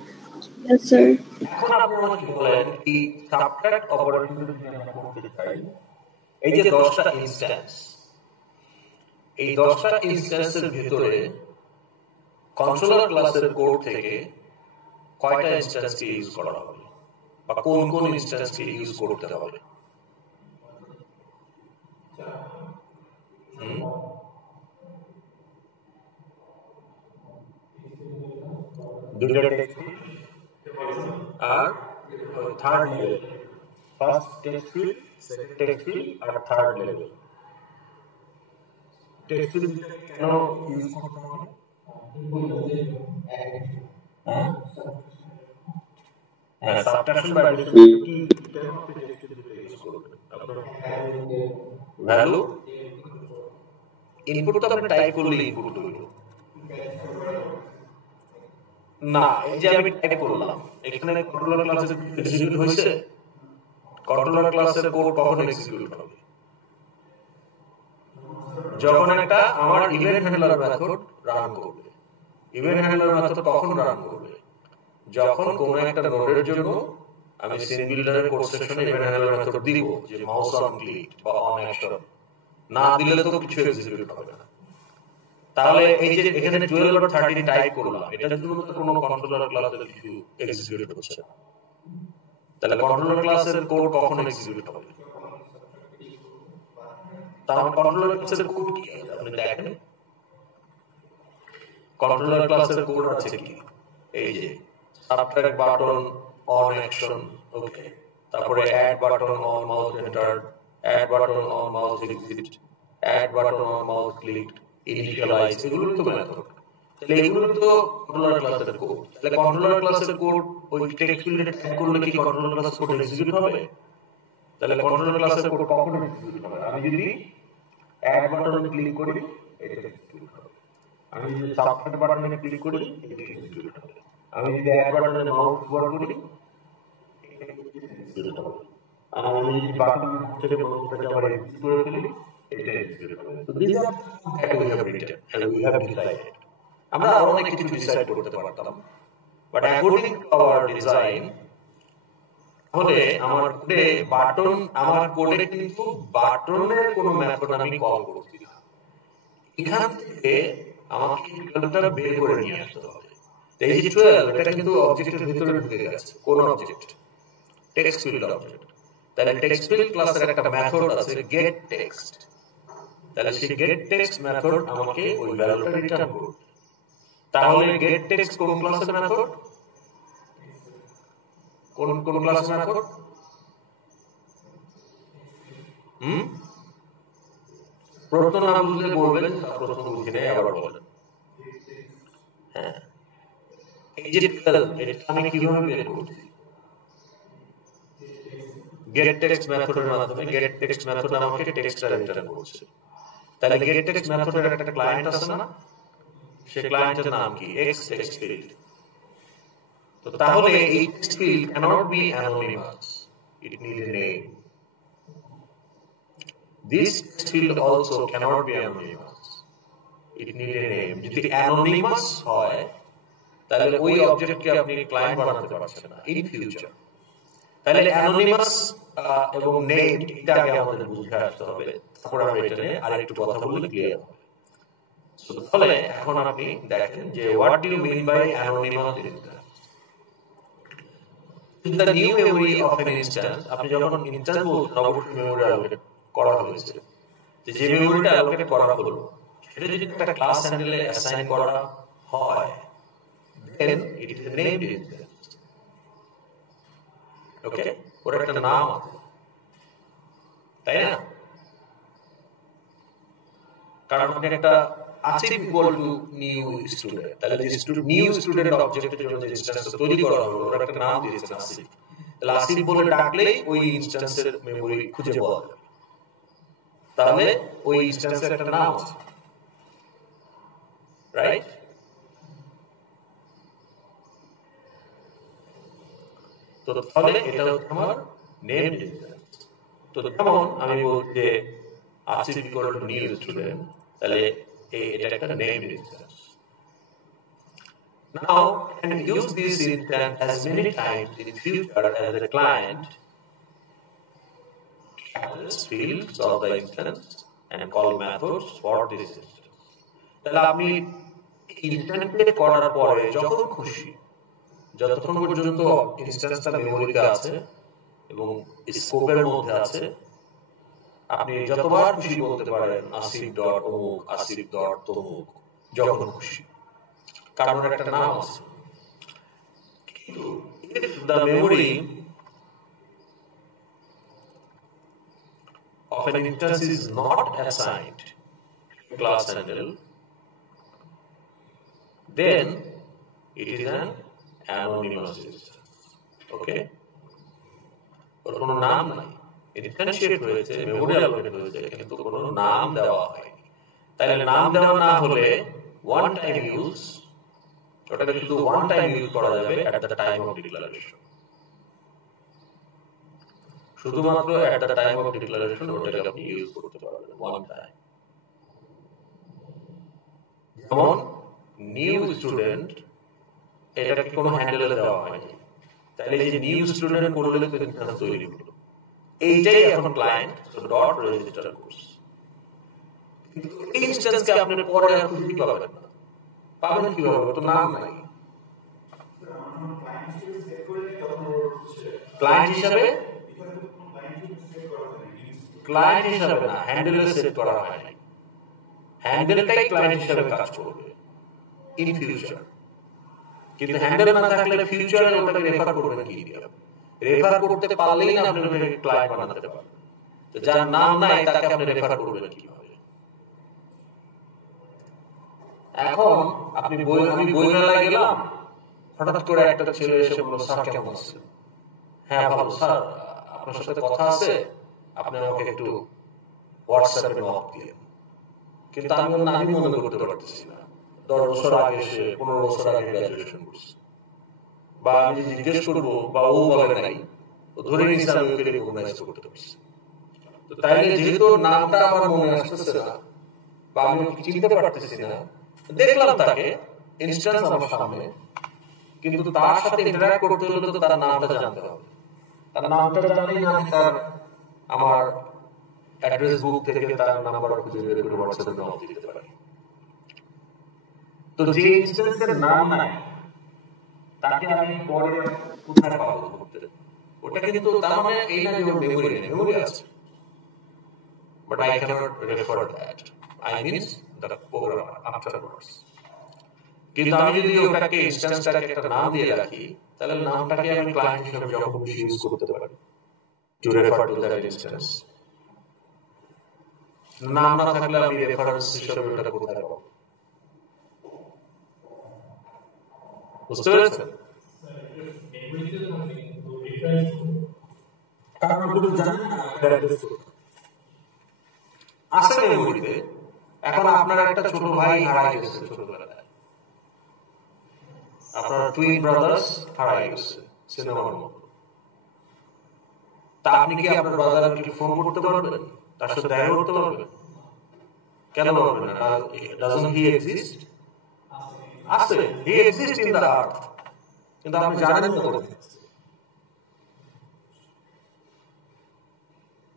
Yes, sir. এখন আপনি আমাকে বলেন এই সাবট্রাক্ট অপারেশনটা যদি আমরা করতে চাই, এই যে 10টা ইনস্ট্যান্স, এই 10টা ইনস্ট্যান্সের ভিতরে কন্ট্রোলার ক্লাসের কোড থেকে কয়টা ইনস্ট্যান্সকে ইউজ করা হবে বা কোন কোন ইনস্ট্যান্সকে ইউজ করতে হবে? দুইটা টেক্সট ফিল্ড আর third level, first text field, second text field আর থার্ড লেভেল। টেক্সট ফিল্ড কেন ইউজ করতে হবে? হ্যাঁ, সাবট্রাকশন বা অ্যাডিশন কি কেন আপনি টেক্সট ফিল্ড ইউজ করবেন? আপনার ভ্যালু ইনপুট তো আপনি টাইপ করলে ইনপুট হইল না। এই যে আমি টাইপ করলাম, এখানে কন্ট্রোলার ক্লাসে এক্সিকিউট হয়েছে। কন্ট্রোলার ক্লাসের কোড কখন এক্সিকিউট হবে? যখন একটা আমার ইভেন্ট হ্যান্ডলার মেথড রান করবে। ইভেন্ট হ্যান্ডলার মেথড কখন রান করবে? যখন কোন একটা নোডের জন্য আমি সিন বিল্ডারের কোড সেকশনে ইভেন্ট হ্যান্ডলার মেথড দিব, যে মাউস অন ক্লিক বা অন অ্যাকশন না দিলে তো কিছু এক্সিকিউট হবে না। তাহলে এই যে এখানে 12 বা 13 টাইপ করলাম, এটার জন্য তো কোনো কন্ট্রোলার ক্লাসের কিছু এক্সিকিউট হচ্ছে না। তাহলে কন্ট্রোলার ক্লাসের কোড কখন এক্সিকিউট হবে? তাহলে কন্ট্রোলার ক্লাসের কোড কি আপনি দেখেন। কন্ট্রোলার ক্লাসের কোড আছে কি? এই যে subtract button, on action, okay, তারপরে add button on mouse enter, add button on mouse exit, add button on mouse click, initialize, এগুলো তো মেথড। তাহলে এগুলো তো কন্ট্রোলার ক্লাসের কোড। তাহলে কন্ট্রোলার ক্লাসের কোড ওই টেক্সট ফিল্ডে টাইপ করলে কি কন্ট্রোলার ক্লাসের কোড এক্সিকিউট হবে? তাহলে কন্ট্রোলার ক্লাসের কোড কখন এক্সিকিউট হবে? আমি যদি অ্যাড বাটনে ক্লিক করি, এটা এক্সিকিউট হবে। আমি যদি সাবট্রাক্ট বাটনে ক্লিক করি, এটা এক্সিকিউট হবে। আমি যদি অ্যাড বাটনে মাউস বার করি, এটা এক্সিকিউট হবে। আর আমি যদি বাটন থেকে মাউসটাকে আবার এক্সিট করে ফেলি, এটা এক্সিকিউট হবে। So these are that we have written and we have decided. আমরা আরো অনেক কিছু ডিসাইড করতে পারতাম, but according to our design হলে আমার কোডে বাটন, আমার কোডে কিন্তু বাটনের কোনো মেথড আমি কল করছি না। এখান থেকে আমাকে টুয়েলভটা বের করে নিয়ে আসতে হবে। এই যে 12 এটা কিন্তু অবজেক্টের ভিতরে ঢুকে গেছে। কোন অবজেক্ট? Text field object. তাহলে টেক্সট ফিল্ড ক্লাসের একটা মেথড আছে গেট টেক্সট। তাহলে সেই গেট টেক্সট মেথড আমাকে ওই ভ্যালুটা রিটার্ন করবে। তাহলে গেট টেক্সট কোন ক্লাসের মেথড? কোন ক্লাসের মেথড? প্রশ্ন না বুঝলে বলবেন, প্রশ্ন বুঝে আবার বলেন। হ্যাঁ, এই যে এটা আমি কিভাবে বের করছি? গেট টেক্সট মেথডের মাধ্যমে। গেট টেক্সট মেথড আমাকে টেক্সটটা রিটার্ন করছে। তাহলে গেট টেক্সট মেথডের একটা ক্লায়েন্ট আছে না? সেই ক্লায়েন্টের নাম কি? X text field. তো তাহলে এই text field cannot be anonymous, it needs a name. This text field also cannot be anonymous, it needs a name. যদি anonymous হয় তাহলে ওই অবজেক্টকে আপনি ক্লায়েন্ট বানাতে পারছেন না ইন ফিউচার। তাহলে anonymous এবং নেম এটা আগে আমাদের বুঝে আসতে হবে, তারপর আমরা এটা নিয়ে আরেকটু কথা বললে ক্লিয়ার হবে। সো তাহলে এখন আপনি দেখেন যে what do you mean by anonymous instance? In the new memory of an instance, আপনি যখন ইনস্ট্যান্স বলছেন অবশ্যই মেমরি অ্যালোকেট করা হয়েছে। যে মেমরিটা অ্যালোকেট করা হলো সেটা যদি একটা ক্লাস হ্যান্ডেলে অ্যাসাইন করা হয়, then it is a named instance. ওকে, ওর একটা নাম আছে, তাই না? কারণ আপনি একটা Asif equal to new student, তাহলে যে নিউ স্টুডেন্ট অবজেক্টের জন্য যে ইনস্ট্যান্স তৈরি করা হলো ওর একটা নাম দিয়েছেন আসিফ। তাহলে আসিফ বলে ডাকলেই ওই ইনস্ট্যান্সের মেমরি খুঁজে পাওয়া যাবে। তাহলে ওই ইনস্ট্যান্সের একটা নাম আছে, রাইট? তো তাহলে এটা হচ্ছে আমার নেম ইনস্ট্যান্স। তো যেমন আমি বলছি যে Asif equal to new student, তাহলে এটা একটা name instance. Now, can use this instance as many times in future as the client has fields of the instance and call methods for this instance. তাহলে আপনি ইনস্ট্যান্সে করার পরে যখন খুশি, যতক্ষণ পর্যন্ত ইনস্ট্যান্সটা মেমরিতে আছে এবং স্কোপের মধ্যে আছে, আপনি যতবার খুশি বলতে পারেন আসিফ ডট অমুক, আসিফ ডট তমুক, যখন খুশি, কারণ একটা নাম আছে। If the memory of an instance is not assigned to class handle, then it is an anonymous instance. Okay? ওর কোনো নাম নাই, ইনস্ট্যান্সিয়েট হয়েছে, মেমোরি অ্যালোকেট হয়েছে, কিন্তু কোনো নাম দেওয়া হয়নি। তাহলে নাম দেওয়া না হলে ওয়ান টাইম ইউজ, ওটাকে শুধু ওয়ান টাইম ইউজ করা যাবে at the time of declaration. শুধুমাত্র at the time of declaration ওটাকে আপনি ইউজ করতে পারবেন ওয়ান টাইম। যেমন নিউ স্টুডেন্ট, এটাকে কোনো হ্যান্ডেলে দেওয়া হয়নি, তাহলে এই যে নিউ স্টুডেন্ট করলে তো ইনস্ট্যান্স তৈরি হলো, এইটাই এখন ক্লায়েন্ট ডট রেজিস্টার কোর্স। কিন্তু এই ইনস্ট্যান্সকে আপনি পরে আর খুঁজে পাবেন না, পাবেন কিভাবে? তো নাম নাই। ক্লায়েন্ট হিসাবে না, হ্যান্ডেলে সেট করা হয় নাই। হ্যান্ডেলটাই ক্লায়েন্ট হিসাবে কাজ করবে ইন ফিউচার, কিন্তু হ্যান্ডেল না থাকলে ফিউচারে ওটাকে রেফার করবেন কি দিয়ে? রেফার করতে পারলেই না আপনি ওটাকে ক্লায়েন্ট বানাতে পারবেন। তো যার নাম নাই তাকে আপনি রেফার করবেন কিভাবে? এখন আমি বই মেলায় গেলাম, হঠাৎ করে একটা ছেলে এসে বলল, স্যার কেমন আছেন? হ্যাঁ ভালো স্যার, আপনার সাথে কথা আছে, আপনি আমাকে একটু হোয়াটসঅ্যাপে নক দিলেন। কিন্তু আমি ওর নামই মনে করতে পারতেছি না। 10 বছর আগে সে 15 বছর আগে গ্রাজুয়েশন করছে, বা আমি জিজ্ঞেস করবো বা ও বলে নাই, ও ধরে নিচ্ছে আমি ওকে রিকগনাইজ করতে পারছি। তো তাইলে যেহেতু নামটা আমার মনে আসতেছে না বা আমি ওকে চিনতে পারতেছি না, দেখলাম তাকে ইনস্ট্যান্স আমার সামনে, কিন্তু তার সাথে ইন্টারঅ্যাক্ট করতে হলে তো তার নামটা জানতে হবে। তার নামটা জানলেই আমি তার আমার অ্যাড্রেস বুক থেকে তার নাম্বার খুঁজে বের করে হোয়াটসঅ্যাপে নক দিতে পারি। তো যে ইনস্ট্যান্সের নাম নাই তাকে আমি পরে কোথায় পাবো? ওটা কিন্তু তার মানে এই না যে মেমোরি নেই, মেমোরি আছে, but I cannot refer that, I means the program afterwards. কিন্তু আমি যদি ওটাকে ইনস্ট্যান্সটাকে একটা নাম দিয়ে রাখি, তাহলে নামটাকে আমি ক্লায়েন্ট হিসেবে যখন ইউজ করতে পারি two refer to that instance. নাম না থাকলে আমি রেফারেন্স হিসেবে ওটা কোথায় পাবো? বুঝতে পেরেছেন? আসলে মেমোরিতে এখন আপনার একটা ছোট ভাই হারাই গেছে ছোটবেলায়, আপনার টুইন ব্রাদার্স হারাই গেছে সিনেমার মতো, তা আপনি কি আপনার ব্রাদারকে ফোন করতে পারবেন? তার সাথে দেখা করতে পারবেন? কেন পারবেন না? Doesn't he exist? আছে, হি এক্সিস্ট ইন দ্য আর্থ, কিন্তু আপনি জানেন না কোথায়।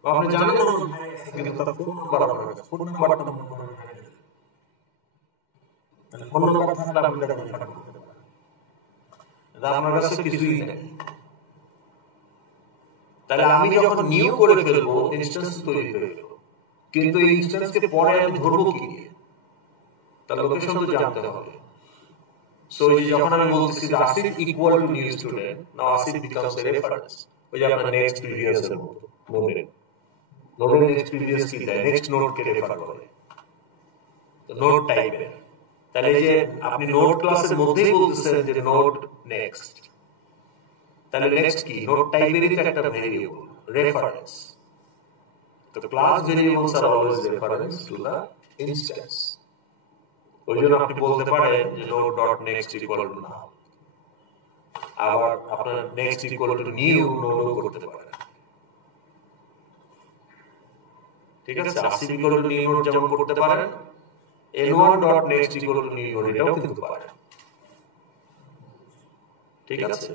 আপনি জানেন না কিন্তু তার ফোন নাম্বার আপনার কাছে, ফোন নাম্বারটা মনে করেন, ফোন নাম্বার থাকলে আপনি তাকে কন্টাক্ট করতে পারেন। আমার কাছে কিছুই নেই, তাহলে আমি যখন নিউ করে ফেলবো ইনস্ট্যান্স তৈরি হয়ে গেল, কিন্তু এই ইনস্ট্যান্সকে পরে আমি ধরবো কি দিয়ে? তার লোকেশন তো জানতে হবে। সো এই যখন আমি বলতেছি যে Asif equal to new student, now Asif becomes a reference. ওই যে আপনার নেক্সট প্রিভিয়াস এর মতো নোডের নেক্সট প্রিভিয়াস কি দেয়? নেক্সট নোডকে রেফার করে, তো নোড টাইপের। তাহলে এই যে আপনি নোড ক্লাসের মধ্যেই বলতেছেন যে নোড নেক্সট, তাহলে নেক্সট কি? নোড টাইপেরই একটা ভেরিয়েবল রেফারেন্স। তো class variables are always reference to the instance. ওই জন্য আপনি বলতে পারেন যে node dot next equal to now, আবার আপনার নেক্সট ইকুয়াল টু নিউ নোডও করতে পারেন। ঠিক আছে, Asif equal to new node যেমন করতে পারেন, n1 dot next equal to new node এটাও কিন্তু পারেন। ঠিক আছে,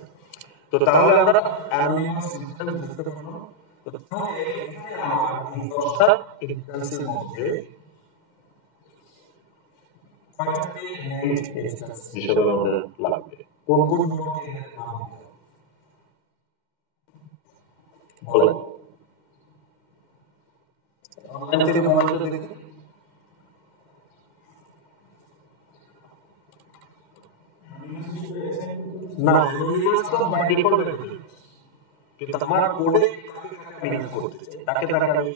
তো তাহলে আমরা অ্যানোনিমাস ইনস্ট্যান্স বুঝতে পারলাম। তো তাহলে এখানে আমার এই 10টা ইনস্ট্যান্সের মধ্যে কয়টাকে নেট ইনস্ট্যান্স হিসেবে আমাদের লাগবে? কোন কোন নোডকে নাম দিতে হবে বলেন? অনলাইন থেকে মনোযোগ দিতে না anonymous তো বাই ডিফল্ট anonymous কিন্তু আমার কোডে আমি ইউজ করতে চাই তাকে আমি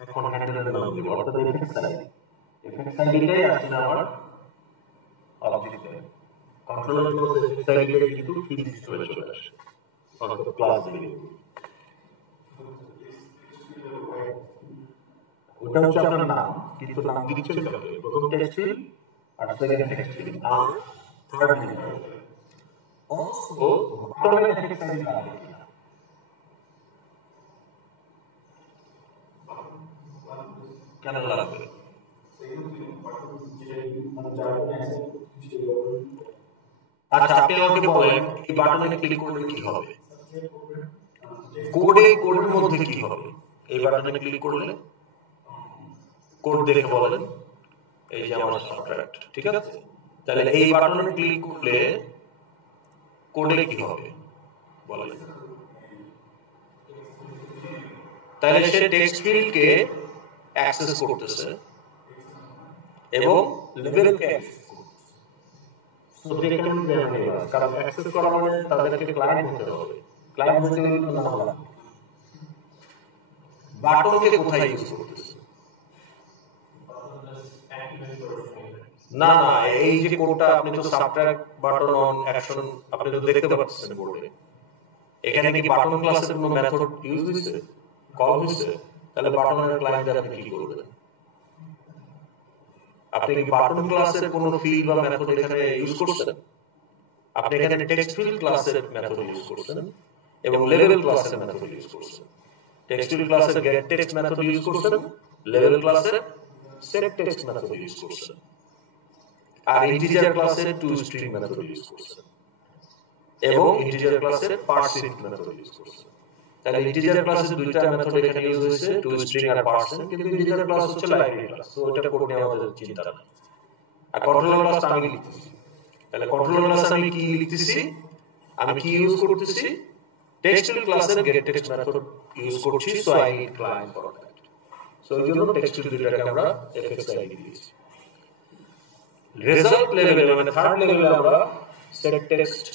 এখন হ্যান্ডেলের নাম দিব অর্থাৎ এফএক্স আইডিটাই আসলে আমার অবজেক্ট কন্ট্রোলার মধ্যে এফএক্স আইডিটা কিন্তু ফিল্ড হিসেবে চলে আসে অর্থাৎ ক্লাস ভেরিয়েবল ওটা হচ্ছে আপনার নাম কিন্তু নাম দিচ্ছেন কাকে প্রথম টেক্সট ফিল্ড আর সেকেন্ড টেক্সট ফিল্ড আর থার্ড ফিল্ড ও বাটনের এফএক্স আইডি লাগবে কেন লাগবে আচ্ছা আপনি আমাকে বলেন এই বাটনে ক্লিক করলে কি হবে কোডের মধ্যে কি হবে এই বাটনে ক্লিক করলে কোড দেখে বলেন এই যে আমার সাবট্রাক্ট ঠিক আছে তাহলে এই বাটনে ক্লিক করলে কোডে কি হবে বলেন তাহলে সে টেক্সট ফিল্ডকে অ্যাক্সেস করতেছে এবং লেভেলকে অ্যাক্সেস করতেছে so they can be available কারণ অ্যাক্সেস করা মানে তাদেরকে ক্লায়েন্ট হতে হবে ক্লায়েন্ট হতে গেলে তো নাম লাগবে বাটনকে কোথায় ইউজ করতেছে না না এই যে কোডটা আপনি তো সাবট্রাক্ট বাটন অন অ্যাকশন আপনি তো দেখতে পাচ্ছেন বোর্ডে এখানে কি বাটন ক্লাসের কোনো মেথড ইউজ হইছে কল হইছে তাহলে বাটনের ক্লায়েন্টে আপনি কি করবেন আপনি কি বাটন ক্লাসের কোনো ফিল্ড বা মেথড এখানে ইউজ করছেন আপনি এখানে টেক্সট ফিল্ড ক্লাসের মেথড ইউজ করছেন এবং লেভেল ক্লাসের মেথড ইউজ করছেন টেক্সট ফিল্ড ক্লাসের গেট টেক্সট মেথড ইউজ করছেন লেভেল ক্লাসের সেট টেক্সট মেথড ইউজ করছেন আর ইন্টিজার ক্লাসের টু স্ট্রিং মেথড ইউজ করছেন এবং ইন্টিজার ক্লাসের পার্সেন্ট মেথড ইউজ করছেন তাহলে ইন্টিজার ক্লাসের দুইটা মেথড এখানে ইউজ হয়েছে টু স্ট্রিং আর পার্সেন্ট কিন্তু ইন্টিজার ক্লাস হচ্ছে লাইব্রেরি ক্লাস তো ওটা কোড নিয়ে আমাদের চিন্তা নেই আর কন্ট্রোলার ক্লাস আমি লিখতেছি তাহলে কন্ট্রোলার ক্লাস আমি কি লিখতেছি আমি কি ইউজ করতেছি টেক্সট ফিল্ড ক্লাসের গেট টেক্সট মেথড ইউজ করছি so I need client for that so এই জন্য টেক্সট ফিল্ডটাকে আমরা এফএক্স আইডি দিয়েছি রেজাল্ট লেভেলে মানে থার্ড লেভেলে আমরা সেট টেক্সট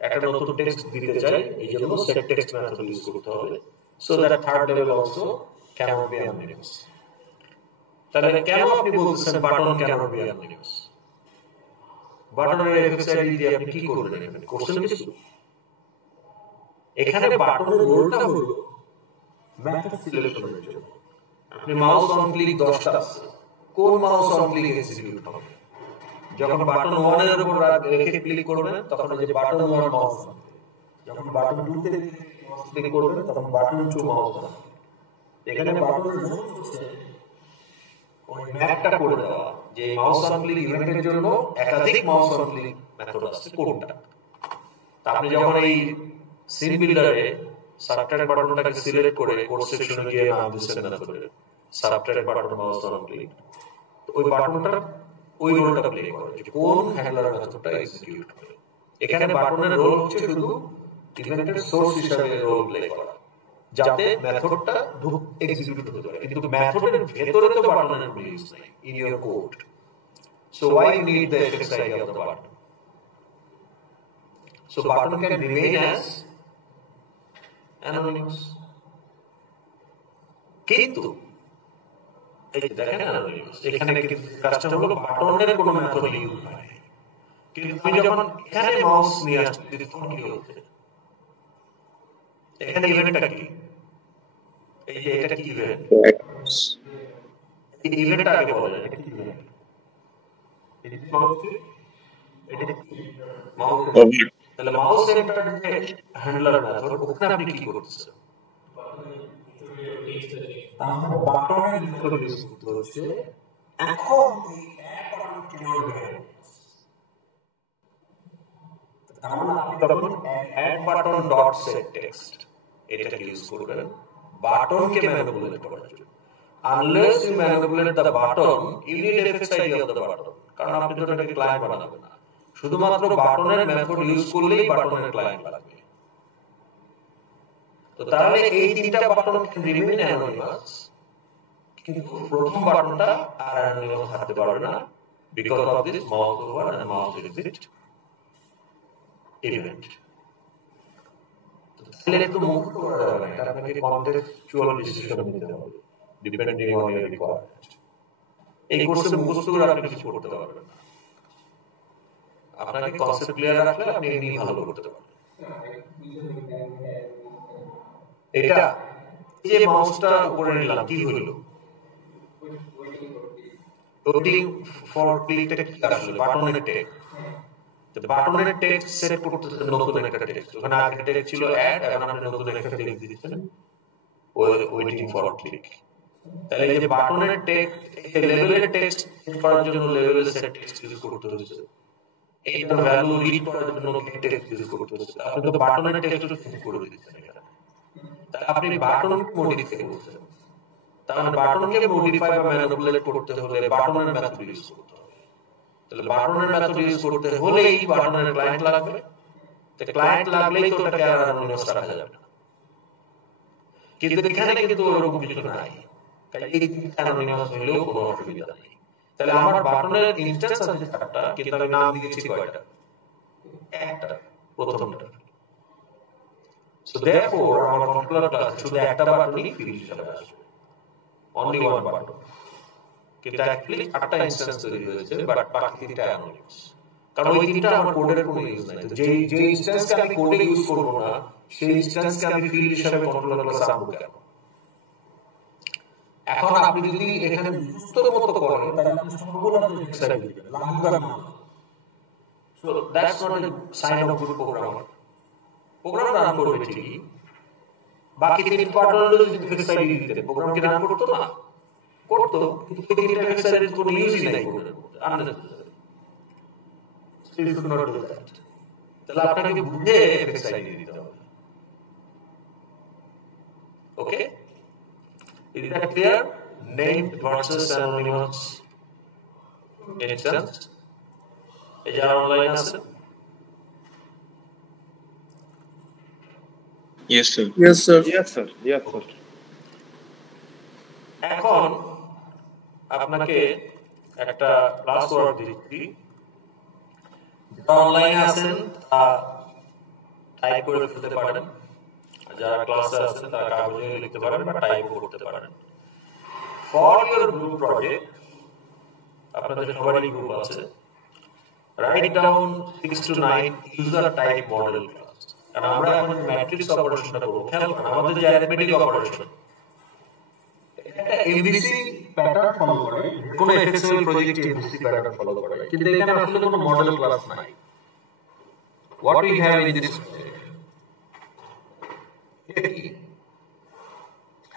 একটা নতুন টেক্সট দিতে চাই এই জন্য সেট টেক্সট মেথড ইউজ করতে হবে so that third level also can be anonymous তাহলে কেন আপনি বলতেছেন বাটন ক্যান বি অ্যানোনিমাস বাটনের এফএক্স আইডি দিয়ে আপনি কি করবেন এখানে কোশ্চেন কিছু এখানে বাটনের রোলটা হলো মেথড সিলেকশনের জন্য আপনি মাউস অন ক্লিক 10টা আছে কোন মাউস অন ক্লিক এক্সিকিউট হবে যখন বাটন 1 এর উপর রেখে ক্লিক করবেন তখন ওই যে বাটন 1 মাউস যখন বাটন 2 তে ক্লিক করবেন তখন বাটন 2 মাউস এখানে বাটনের রোল হচ্ছে ওই ম্যাপটা করে দেওয়া যে মাউস অন ক্লিক ইভেন্টের জন্য একাধিক মাউস অন ক্লিক মেথড আছে কোনটা তা আপনি যখন এই সিন বিল্ডারে সাবট্রাক্ট বাটনটাকে সিলেক্ট করে কোড সেকশনে গিয়ে নাম দিচ্ছেন মেথডের subtract button mouse on click ওই বাটনটা ওই রোলটা প্লে করে যে কোন হ্যান্ডলার মেথডটা এক্সিকিউট করে এখানে বাটনের রোল হচ্ছে শুধু ইভেন্টের সোর্স হিসেবে রোল প্লে করা যাতে মেথডটা এক্সিকিউট হতে পারে কিন্তু মেথডের ভিতরে তো বাটনের ইউজ নাই in your code so why you need the fx id of the button so button can remain as anonymous কিন্তু এই দেখেন anonymous এখানে কিন্তু কাজটা হলো বাটনের কোনো মেথড ইউজ হয় কিন্তু আমি যখন এখানে মাউস নিয়ে আসছি তখন কি হচ্ছে এখানে ইভেন্টটা কি এই যে এটা কি ইভেন্ট এই ইভেন্টটা আগে বলা যায় এটা কি ইভেন্ট এই মাউস এটা মাউস তাহলে মাউস সেন্টার হ্যান্ডলার মেথড ওখানে আপনি কি করতেছেন তাহলে বাটনের মেথড ইউজ করতে হচ্ছে এখন এই অ্যাড বাটন কিভাবে তাহলে আপনি তখন add button dot set text এটাকে ইউজ করবেন বাটনকে ম্যানিপুলেট করার জন্য unless you manipulate the button you need fx id of the button কারণ আপনি তো এটাকে ক্লায়েন্ট বানাবেন না শুধুমাত্র বাটনের মেথড ইউজ করলেই বাটনের ক্লায়েন্ট লাগবে তো তাহলে এই তিনটা বাটন রিমেইন অ্যানোনিমাস কিন্তু প্রথম বাটনটা আর অ্যানোনিমাস থাকতে পারবে না because of this mouse over and mouse exit event. তাহলে তো মুখস্থ করা যাবে না, এটা আপনাকে কনটেক্সচুয়াল ডিসিশন নিতে হবে ডিপেন্ডিং অন ইওর রিকোয়ারমেন্ট। এই কোর্সে মুখস্থ করে আপনি কিছু করতে পারবেন না, আপনাকে কনসেপ্ট ক্লিয়ার রাখলে আপনি এমনি ভালো করতে পারবেন। এটা যে মাউসটা উপরে নিলাম কি হলো? ওয়েটিং ফর ক্লিকটা কি আসলে বাটনের টেক্সট। তো বাটনের টেক্সট সেট করতেছে নতুন একটা টেক্সট, ওখানে আগে টেক্সট ছিল অ্যাড, এখন আপনি নতুন একটা টেক্সট দিচ্ছেন ওয়েটিং ফর ক্লিক। তাহলে এই যে বাটনের টেক্সট, এই লেভেলের টেক্সট চেঞ্জ করার জন্য লেভেলের সেট টেক্সট ইউজ করতে হচ্ছে, এইটার ভ্যালু রিড করার জন্য টেক্সট ইউজ করতে হচ্ছে। আপনি তো বাটনের টেক্সট চেঞ্জ করে দিচ্ছেন এখানে, তাহলে আপনি বাটন মডিফাই করছেন। তার মানে বাটনকে মডিফাই বা ম্যানিপুলেট করতে হলে বাটনের মেথড ইউজ করতে হবে। তাহলে বাটনের মেথড ইউজ করতে হলে এই বাটনের ক্লায়েন্ট লাগবে, তো ক্লায়েন্ট লাগলেই তো ওটাকে আর অ্যানোনিমাস রাখা যাবে না। কিন্তু এখানে কিন্তু ওরকম কিছু নাই, তাই এই অ্যানোনিমাস হলেও কোনো অসুবিধা নেই। তাহলে আমার বাটনের ইনস্ট্যান্স আছে চারটা, কিন্তু আমি নাম দিয়েছি কয়টা? একটা, প্রথমটা। সো দেয়ারফর আমার কন্ট্রোলার ক্লাস শুধু একটা বাটনই ফিল্ড হিসেবে আসবে, অনলি ওয়ান বাটন। কিন্তু অ্যাকচুয়ালি আটটা ইনস্ট্যান্স তৈরি হয়েছে, বাট বাকি তিনটা অ্যানোনিমাস, কারণ ওই তিনটা আমার কোডের কোনো ইউজ নাই। তো যে ইনস্ট্যান্সকে আমি কোডে ইউজ করব না, সেই ইনস্ট্যান্সকে আমি ফিল্ড হিসেবে কন্ট্রোলার ক্লাস আনবো কেন? এখন আপনি যদি এখানে বুঝতে মতো করেন তাহলে আপনি সবগুলো এক্সাইট দিবেন, লাম্বার না। So that's not a sign of good programmer. Program run করবে ঠিকই, বাকি তিন পার্টগুলো যদি এক্সাইট দিতেন প্রোগ্রাম কি রান করতো না? করতো, কিন্তু এই তিনটা এক্সাইটের কোনো ইউজই নাই কোডের মধ্যে, unnecessary. Still should not do that. তাহলে আপনাকে বুঝে এক্সাইট দিতে হবে। ওকে, is that clear? Named versus anonymous instance. এই যে অনলাইন আছে, Yes, sir. Yes, sir. Yes, sir. Yes, sir. এখন আপনাকে একটা পাসওয়ার্ড দিচ্ছি, যারা অনলাইনে আছেন তা টাইপ করে ফেলতে পারেন, যারা ক্লাসে আছেন তারা কাগজে লিখতে পারেন বা টাইপ করতে পারেন। ফর ইওর গ্রুপ প্রজেক্ট, আপনাদের সবারই গ্রুপ আছে, write down 6 to 9 user type model class. কারণ আমরা এখন ম্যাট্রিক্স অপারেশনটা করব, খেয়াল করেন আমাদের যে অ্যারিথমেটিক অপারেশন এটা এবিসি প্যাটার্ন ফলো করে, কোনো এফএসএল প্রজেক্টে এবিসি প্যাটার্ন ফলো করে, কিন্তু এখানে আসলে কোনো মডেল ক্লাস নাই। What we have in this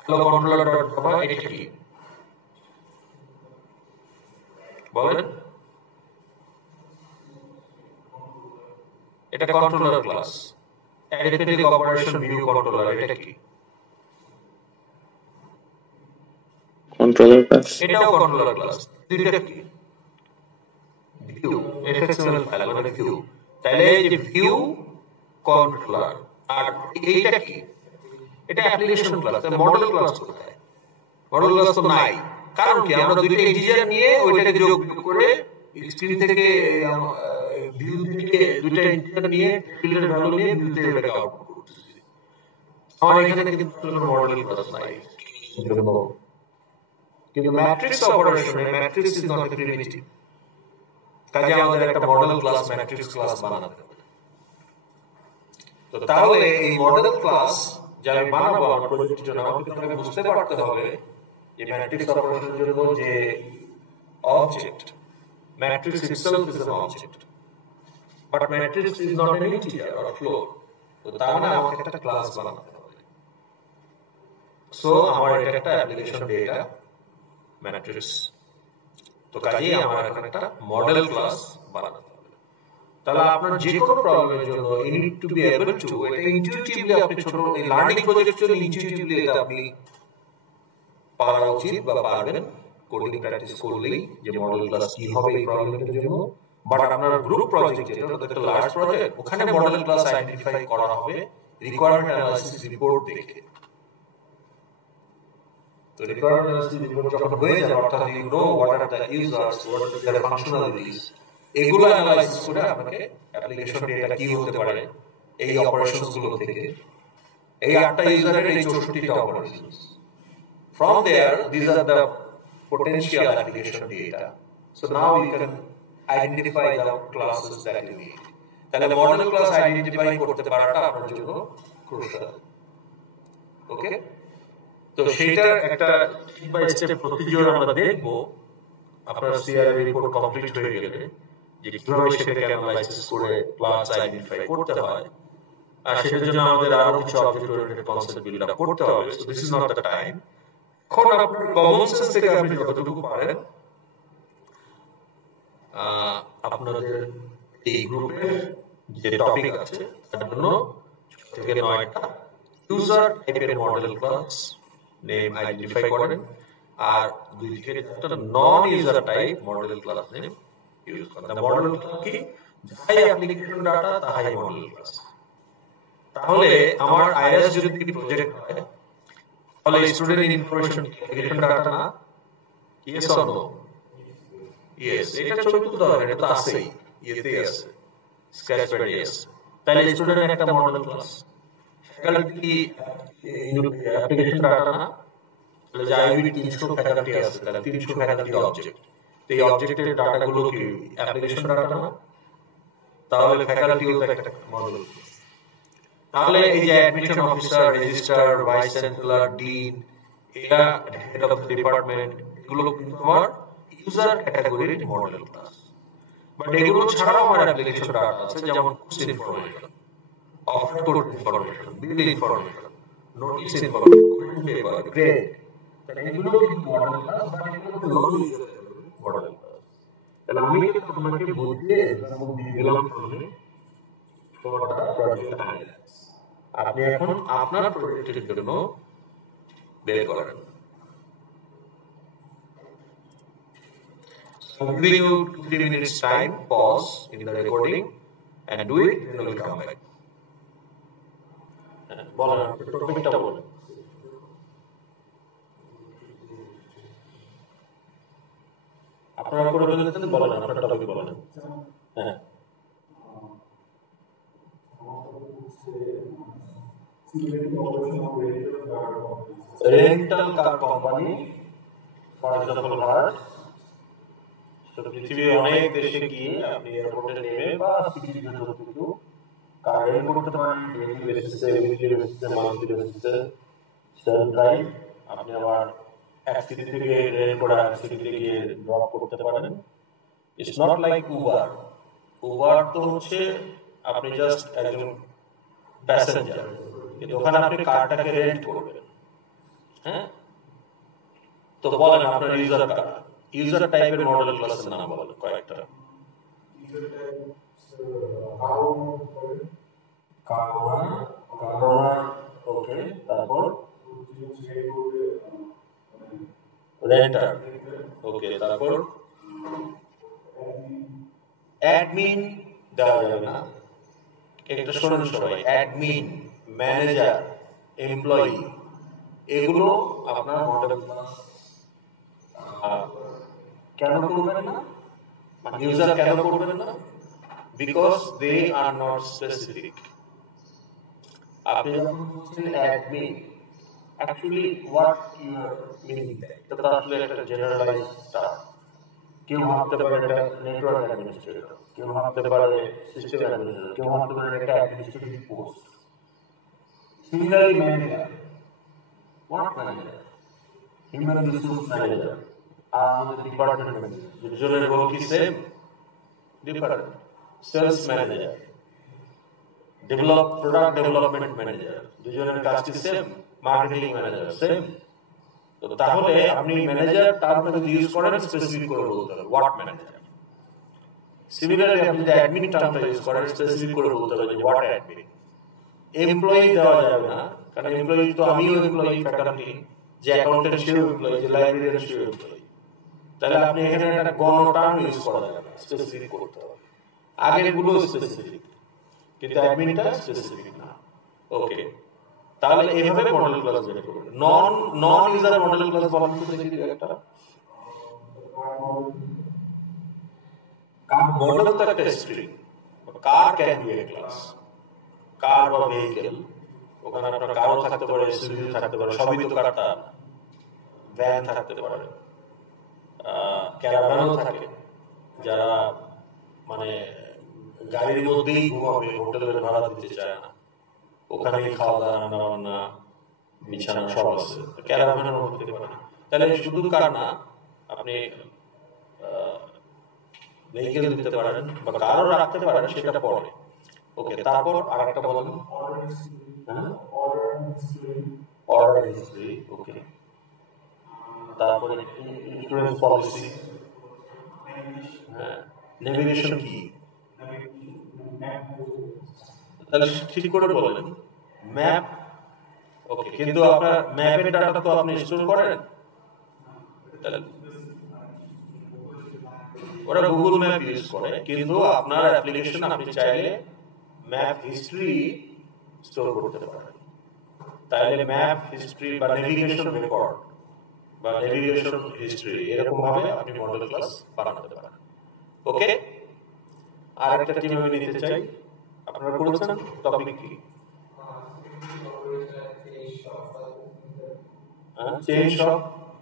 hello controller dot Java, এটা কি বলেন? এটা controller class, arithmetic operation view controller, এটা কি? Controller class. এটাও কন্ট্রোলার ক্লাস। দুইটা কি? ভিউ, এফএক্সএমএল ফাইল মানে ভিউ। তাহলে এই যে ভিউ কন্ট্রোলার, আর এইটা কি? এটা অ্যাপ্লিকেশন ক্লাস। তাহলে মডেল ক্লাস কোথায়? মডেল ক্লাস তো নাই। কারণ কি? আমরা দুইটা ইন্টিজার নিয়ে ওইটাকে যোগ করে স্ক্রিন থেকে ভিউ থেকে দুইটা ইন্টিজার নিয়ে ফিল্ডের ভ্যালু নিয়ে ভিউতে ওটাকে আউটপুট করতেছি। আমার এখানে কিন্তু মডেল ক্লাস নাই। কিন্তু ম্যাট্রিক্স অপারেশনে matrix is not A primitive, কাজে আমাদের একটা মডেল ক্লাস ম্যাট্রিক্স ক্লাস বানাতে হবে। তো তাহলে এই মডেল ক্লাস যা আমি বানাবো আমার প্রজেক্টের জন্য, আমাকে তাহলে বুঝতে পারতে হবে যে ম্যাট্রিক্স অপারেশনের জন্য যে object, matrix itself is an object, but matrix is not an integer or a float. তো তার মানে আমাকে একটা ক্লাস বানাতে হবে। সো আমার এটা একটা অ্যাপ্লিকেশন ডেটা ম্যাট্রিক্স, তো কাজেই আমার এখানে একটা মডেল ক্লাস বানাতে হবে। তাহলে আপনার যে কোনো প্রবলেমের জন্য you need to be able to, এটা ইনটিউটিভলি আপনি ছোট এই লার্নিং প্রজেক্টের জন্য ইনটিউটিভলি এটা আপনি পারা উচিত বা পারবেন কোডিং প্র্যাকটিস করলেই, যে মডেল ক্লাস কি হবে এই প্রবলেমের জন্য। বাট আপনার গ্রুপ প্রজেক্ট যেটা একটা লার্জ প্রজেক্ট, ওখানে মডেল ক্লাস আইডেন্টিফাই করা হবে রিকোয়ারমেন্ট অ্যানালাইসিস রিপোর্ট দেখে। তো রিকোয়ারমেন্ট অ্যানালাইসিস রিপোর্ট যখন হয়ে যাবে, অর্থাৎ you know what are the users, what are the functionalities, এগুলো অ্যানালাইসিস করে আপনাকে অ্যাপ্লিকেশন ডেটা কি হতে পারে এই অপারেশনস গুলো থেকে, এই 8টা ইউজারের এই 64টা operations. From there, these are the potential application data. So now you can identify the classes that you need. তাহলে মডেল ক্লাস আইডেন্টিফাই করতে পারাটা আপনার জন্য ক্রুশাল। ওকে, তো সেটার একটা স্টেপ বাই স্টেপ প্রসিডিউর আমরা দেখব আপনার সিআরএ রিপোর্ট কমপ্লিট হয়ে গেলে, যে কিভাবে সেটাকে অ্যানালাইসিস করে ক্লাস আইডেন্টিফাই করতে হয়। আর সেটার জন্য আমাদের আরো কিছু object oriented concept build up করতে হবে। So this is not the time. এখন আপনার কমন সেন্স থেকে আপনি যতটুকু পারেন আপনাদের এই গ্রুপে যে টপিক আছে তার জন্য থেকে 9টা ইউজার টাইপের মডেল ক্লাস নেম আইডেন্টিফাই করেন, আর 2 থেকে 4টা non user type model class name use করেন। মডেল ক্লাস কি? যাই অ্যাপ্লিকেশন ডাটা তাহাই মডেল ক্লাস। তাহলে আমার আইএস যদি প্রজেক্ট হয় তাহলে স্টুডেন্ট ইনফরমেশন অ্যাপ্লিকেশন ডাটা না? Yes or no? ইয়েস। এটা 14 ধরনের, এটা তো আছেই, ইয়েতে আছে, স্ক্র্যাচপ্যাডে আছে। তাহলে স্টুডেন্টের একটা model class. Faculty application data না? তাহলে যে আইবি 300 ফ্যাকাল্টি আছে, তাহলে 300 ফ্যাকাল্টি অবজেক্ট। তো এই অবজেক্টের ডাটাগুলো কি অ্যাপ্লিকেশন ডাটা না? তাহলে ফ্যাকাল্টিও তো একটা মডেল। তাহলে এই যে admission officer, registrar, vice chancellor, dean, এরা হেড অফ দ্য ডিপার্টমেন্ট, এগুলো কিন্তু আমার ইউজার ক্যাটাগরির মডেল ক্লাস। বাট এগুলো ছাড়াও আমার অ্যাপ্লিকেশন ডাটা আছে, যেমন course information, offer code information, bill information, notice information, question paper, grade. তাহলে এগুলো কিন্তু মডেল ক্লাস, বাট এগুলো নন ইউজার মডেল ক্লাস। তাহলে আমি তোমাকে বুঝিয়ে এক্সাম্পল দিয়ে দিলাম তাহলে ফর দ্য প্রজেক্ট আইডিয়া। আপনি এখন আপনার প্রজেক্টের জন্য বের করেন। So giving you 2-3 minutes time, pause in the recording and do it, then we'll come back. বলেন, টপিকটা বলেন। আপনারা করে ফেলেছেন, বলেন আপনার টপিক বলেন। হ্যাঁ, rental car company, for example Bharat। তো পৃথিবীর অনেক দেশে গিয়ে আপনি এয়ারপোর্টে নেমে বা সিটির ভেতরে কিন্তু কার রেন্ট করতে পারেন, ডেইলি বেসিসে, উইকলি বেসিসে, মান্থলি বেসিসে, সেল ড্রাইভ। আপনি আবার এক সিটি থেকে রেন্ট করে এক সিটিতে গিয়ে ড্রপ করতে পারেন। It's not like Uber. Uber তো হচ্ছে আপনি জাস্ট একজন প্যাসেঞ্জার, কিন্তু ওখানে আপনি কারটাকে রেন্ট করবেন। হ্যাঁ, তো বলেন আপনার ইউজার টাইপের মডেল ক্লাসের নাম বলেন কয়েকটা। ওকে, তারপর রেন্টার, ওকে, তারপর অ্যাডমিন দেওয়া যাবে না। একটা শোনেন সবাই, অ্যাডমিন, ম্যানেজার, এমপ্লয়ি, এগুলো আপনার মডেল ক্লাস কেন করবেন না? মানে ইউজার কেন করবেন না? Because they are not specific. আপনি যখন বলছেন admin, actually what you are meaning that, এটা আসলে একটা জেনারেলাইজড টার্ম। কেউ ভাবতে পারে এটা নেটওয়ার্ক অ্যাডমিনিস্ট্রেটর, কেউ ভাবতে পারে সিস্টেম অ্যাডমিনিস্ট্রেটর, কেউ ভাবতে পারে একটা administrative post. Similarly manager, what manager? Human resource manager আর আমাদের ডিপার্টমেন্ট ম্যানেজার, দুজনের রোল কি same? Different. Sales manager, product development manager, দুজনের কাজ কি সেম? Marketing manager same. তো তাহলে আপনি ম্যানেজার টার্মটা যদি ইউজ করেন, স্পেসিফিক করে বলতে হবে হোয়াট ম্যানেজার। সিমিলারলি আপনি যদি অ্যাডমিন টার্মটা ইউজ করেন, স্পেসিফিক করে বলতে হবে যে হোয়াট অ্যাডমিন। এমপ্লয়ি দেওয়া যাবে না, কারণ এমপ্লয়ি তো আমিও এমপ্লয়ি, ফ্যাকাল্টি, যে অ্যাকাউন্টেন্ট সেও এমপ্লয়ি, যে লাইব্রেরিয়ান সেও এমপ্লয়ি। তাহলে আপনি এখানে একটা গণ টার্ম ইউজ করা যাবে না, স্পেসিফিক করতে হবে। আগেরগুলো স্পেসিফিক, কিন্তু অ্যাডমিনটা স্পেসিফিক না। ওকে, তাহলে এইভাবে মডেল ক্লাস বের করবেন। নন ইউজার মডেল ক্লাস বলার মতো দেখি একটা কার মডেল তো একটা string, car can be a class, car বা ভেহিকেল, ওখানে আপনার কারও থাকতে পারে, এসইউভি থাকতে পারে, সবই তো কার তা, ভ্যান থাকতে পারে, ক্যারাভানও থাকে, যারা মানে গাড়ির মধ্যেই ঘুমাবে, হোটেলের ভাড়া দিতে চায় না, ওখানেই খাওয়া দাওয়া রান্না বান্না বিছানা সব আছে, ক্যারাভানের মধ্যে দিতে পারে। তাহলে শুধু কার না, আপনি ভেহিকেল দিতে পারেন বা কারও রাখতে পারেন, সেটা পরে। ওকে, তারপর আর একটা বলেন। অর্ডার হিস্ট্রি, ওকে। তারপরে ইন্স্যুরেন্স পলিসি, হ্যাঁ। নেভিগেশন কি? তাহলে ঠিক করে বলেন। ম্যাপ, ওকে, কিন্তু আপনার ম্যাপের ডাটা তো আপনি স্টোর করেন, তাহলে ওরা গুগল ম্যাপ ইউজ করে, কিন্তু আপনার অ্যাপ্লিকেশন আপনি চাইলে ম্যাপ হিস্ট্রি স্টোর করতে পারেন। তাহলে ম্যাপ হিস্ট্রি বা নেভিগেশন রেকর্ড বা নেভিগেশন হিস্ট্রি এরকম ভাবে আপনি মডেল ক্লাস বানাতে পারেন। ওকে, আর একটা টিম আমি নিতে চাই, আপনারা করেছেন টপিক কি? চেইন শপ,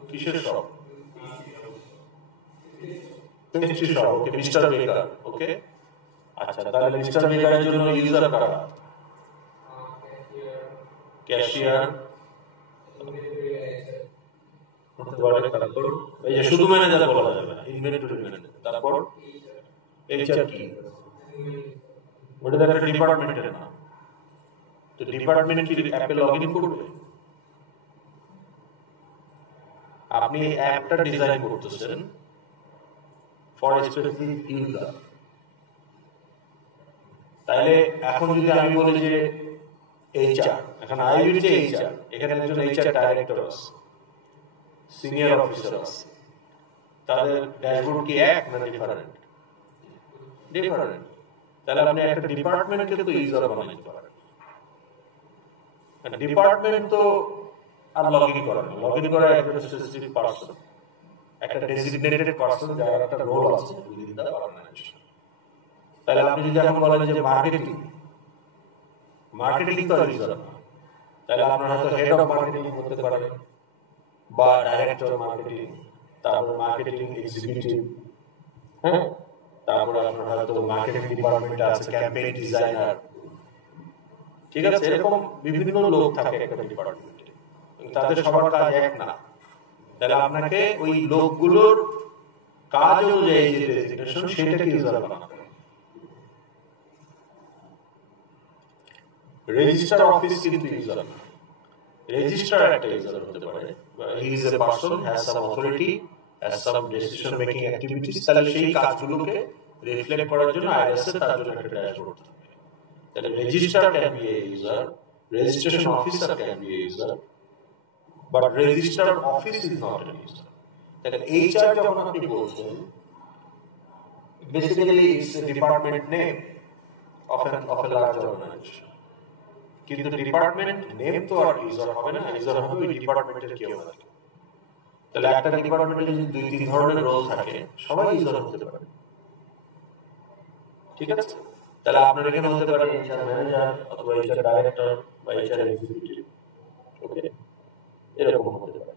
কিসের শপ? পেস্ট্রি শপ, ওকে, মিস্টার বেকার, ওকে। আচ্ছা, তাহলে মিস্টার বেকারের জন্য ইউজার কারা? ক্যাশিয়ার, তারপর এই যে শুধু ম্যানেজার বলা যাবে না, ইনভেন্টরি ম্যানেজার, তারপর এইচআর কি? ওটা তো একটা ডিপার্টমেন্টের নাম, তো ডিপার্টমেন্ট কি অ্যাপে লগইন করবে? আপনি অ্যাপটা ডিজাইন করতেছেন ফর স্পেসিফিক ইউজার। তাহলে এখন যদি আমি বলি যে এইচআর, এখন আইবির যে এইচআর, এখানে একজন এইচআর ডাইরেক্টর আছে, সিনিয়র অফিসার আছে, তাদের ড্যাশবোর্ড কি এক না ডিফারেন্ট? ডিফারেন্ট। তাহলে আপনি একটা ডিপার্টমেন্টকে তো ইউজার বানাইতে পারেন। ডিপার্টমেন্ট তো আর লগইন করেন, লগইন করে একটা স্পেসিফিক পারসন, একটা ডেজিগনেটেড পারসন, যার একটা রোল আছে উইদিন দ্য অর্গানাইজেশন। তাহলে আপনি যদি এখন বলেন যে মার্কেটিং, মার্কেটিং তো ইউজার না, তাহলে আপনার হয়তো হেড অফ মার্কেটিং হতে পারে বা ডাইরেক্টর মার্কেটিং, তারপর মার্কেটিং এক্সিকিউটিভ, হ্যাঁ, তারপরে আপনার হয়তো মার্কেটিং ডিপার্টমেন্টে আছে ক্যাম্পেইন ডিজাইনার, ঠিক আছে, এরকম বিভিন্ন লোক থাকে একটা ডিপার্টমেন্টে, তাদের সবার কাজ এক না। তাহলে আপনাকে ওই লোকগুলোর কাজ অনুযায়ী যে ডেজিগনেশন, সেটাকে ইউজার বানাতে হবে। রেজিস্ট্রার অফিস কিন্তু ইউজার না, রেজিস্ট্রার একটা ইউজার হতে পারে, he is a person, has some authority, has some decision making activities. তাহলে সেই কাজগুলোকে রিফ্লেক্ট করার জন্য আইএসএ তার জন্য একটা ড্যাশবোর্ড থাকবে। তাহলে registrar can be a user, registration officer can be a user, but registrar office is not a user. তাহলে এইচআর যখন আপনি বলছেন, basically it's a department name of a large organization, কিন্তু ডিপার্টমেন্ট নেম তো আর user হবে না, user হবে ওই ডিপার্টমেন্টের কেউ না। তাহলে একটা ডিপার্টমেন্টে যদি 2-3 ধরনের রোল থাকে, সবাই ইউজার হতে পারে, ঠিক আছে? তাহলে আপনার এখানে হতে পারে এইচআর ম্যানেজার অথবা এইচআর ডাইরেক্টর বা এইচআর এক্সিকিউটিভ, ওকে, এরকম হতে পারে।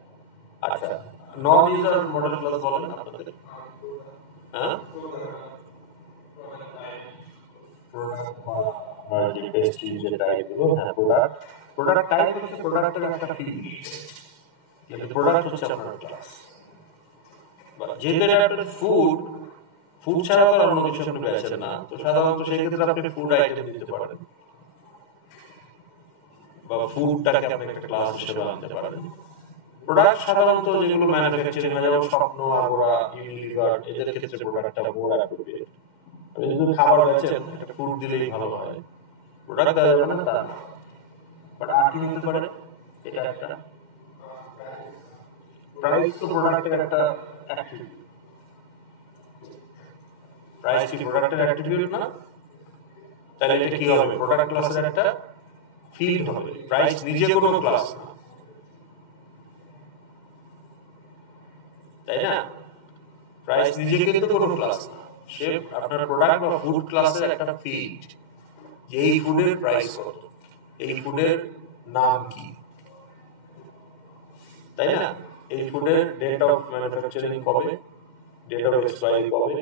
আচ্ছা, নন ইউজার মডেল ক্লাস বলেন আপনাদের, হ্যাঁ, প্রোডাক্ট বা পেস্ট্রি যে টাইপগুলো, হ্যাঁ, প্রোডাক্ট টাইপ হচ্ছে প্রোডাক্টের একটা ফিল্ড, কিন্তু প্রোডাক্ট হচ্ছে আপনার ক্লাস। যেহেতু একটা ফুড ছাড়া তো অন্য কিছু আপনি বেচেন না, তো সাধারণত সেক্ষেত্রে আপনি ফুড আইটেম দিতে পারেন বা ফুডটাকে আপনি একটা ক্লাস হিসেবে আনতে পারেন। প্রোডাক্ট সাধারণত যেগুলো ম্যানুফ্যাকচারিং হয়, যেমন স্বপ্ন, আগোরা, ইউনিলিভার, এদের ক্ষেত্রে প্রোডাক্টটা মোর অ্যাপ্রোপ্রিয়েট। আপনি যদি খাবার বেচেন, একটা ফুড দিলেই ভালো হয়, প্রোডাক্ট দেওয়া যাবে না তা না, বাট আর কি নিতে পারে, এটা একটা প্রাইস, তো প্রোডাক্টের একটা অ্যাট্রিবিউট, প্রাইস কি প্রোডাক্টের অ্যাট্রিবিউট না? তাহলে এটা কি হবে? প্রোডাক্ট ক্লাসের একটা ফিল্ড হবে, প্রাইস নিজে কোনো ক্লাস না, তাই না? প্রাইস নিজে কিন্তু কোনো ক্লাস না, সে আপনার প্রোডাক্ট বা ফুড ক্লাসের একটা ফিল্ড, যে এই ফুডের প্রাইস কত, এই ফুডের নাম কি, তাই না? এই ফুডের ডেট অফ ম্যানুফ্যাকচারিং কবে, ডেট অফ এক্সপায়ারি কবে,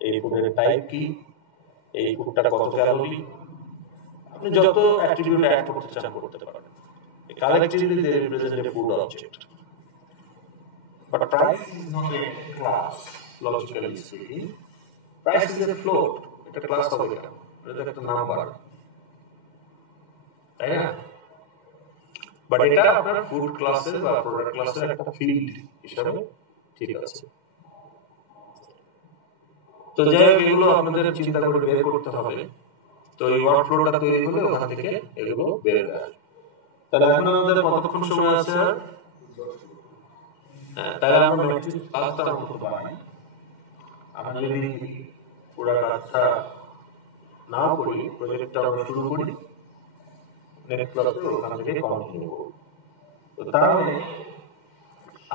এই ফুডের টাইপ কি, এই ফুডটা কত ক্যালোরি, আপনি যত অ্যাট্রিবিউট অ্যাড করতে চান করতে পারেন। Collectively they represent a food object. But price is not a class, logically speaking. Price is a float. It's a class of it. It's a number. তাই না? বাট এটা আপনার ফুড ক্লাসের বা প্রোডাক্ট ক্লাসের একটা ফিল্ড হিসাবে ঠিক আছে। তো যাই হোক, এগুলো আপনাদের চিন্তা করে বের করতে হবে। তো এই ওয়ার্কফ্লোটা তৈরি হলে ওখান থেকে এগুলো বের আসবে। তাহলে এখন আমাদের কতক্ষণ সময় আছে? তাহলে আমরা ম্যাট্রিক্স ক্লাসটা করতে পারি। আমরা যদি পুরো কাজটা না করি, প্রজেক্টটা আমরা শুরু করি, নেক্সট ক্লাসে ওখান থেকে কন্টিনিউ করব। তো তাহলে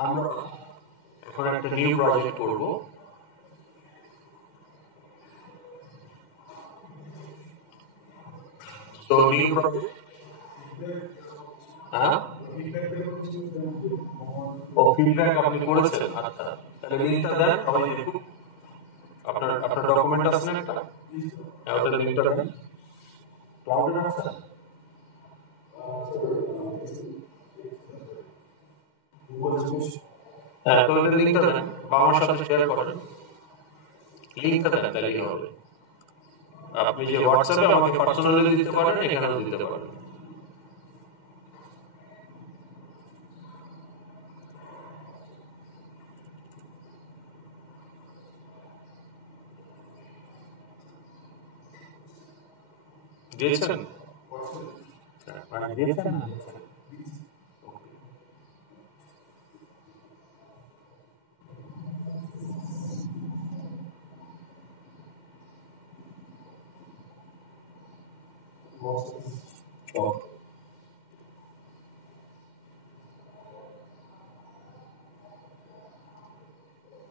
আমরা এখন একটা নিউ প্রজেক্ট করব। তো নিউ প্রজেক্ট, ও ফিডব্যাক আপনি করেছেন? আচ্ছা, তাহলে লিংকটা দেন, সবাই দেখুন। আপনার ডকুমেন্ট আছে না একটা, ওটা লিংকটা দেন। ক্লাউডে আছে? হ্যাঁ, তো এটা লিংকটা দেন বা আমার সাথে শেয়ার করেন। লিংকটা দেন, তাহলেই হবে। আপনি যে হোয়াটসঅ্যাপে আমাকে পার্সোনালি দিতে পারেন, এখানেও দিতে পারেন। দিয়েছেন? মানে দিয়েছেন না?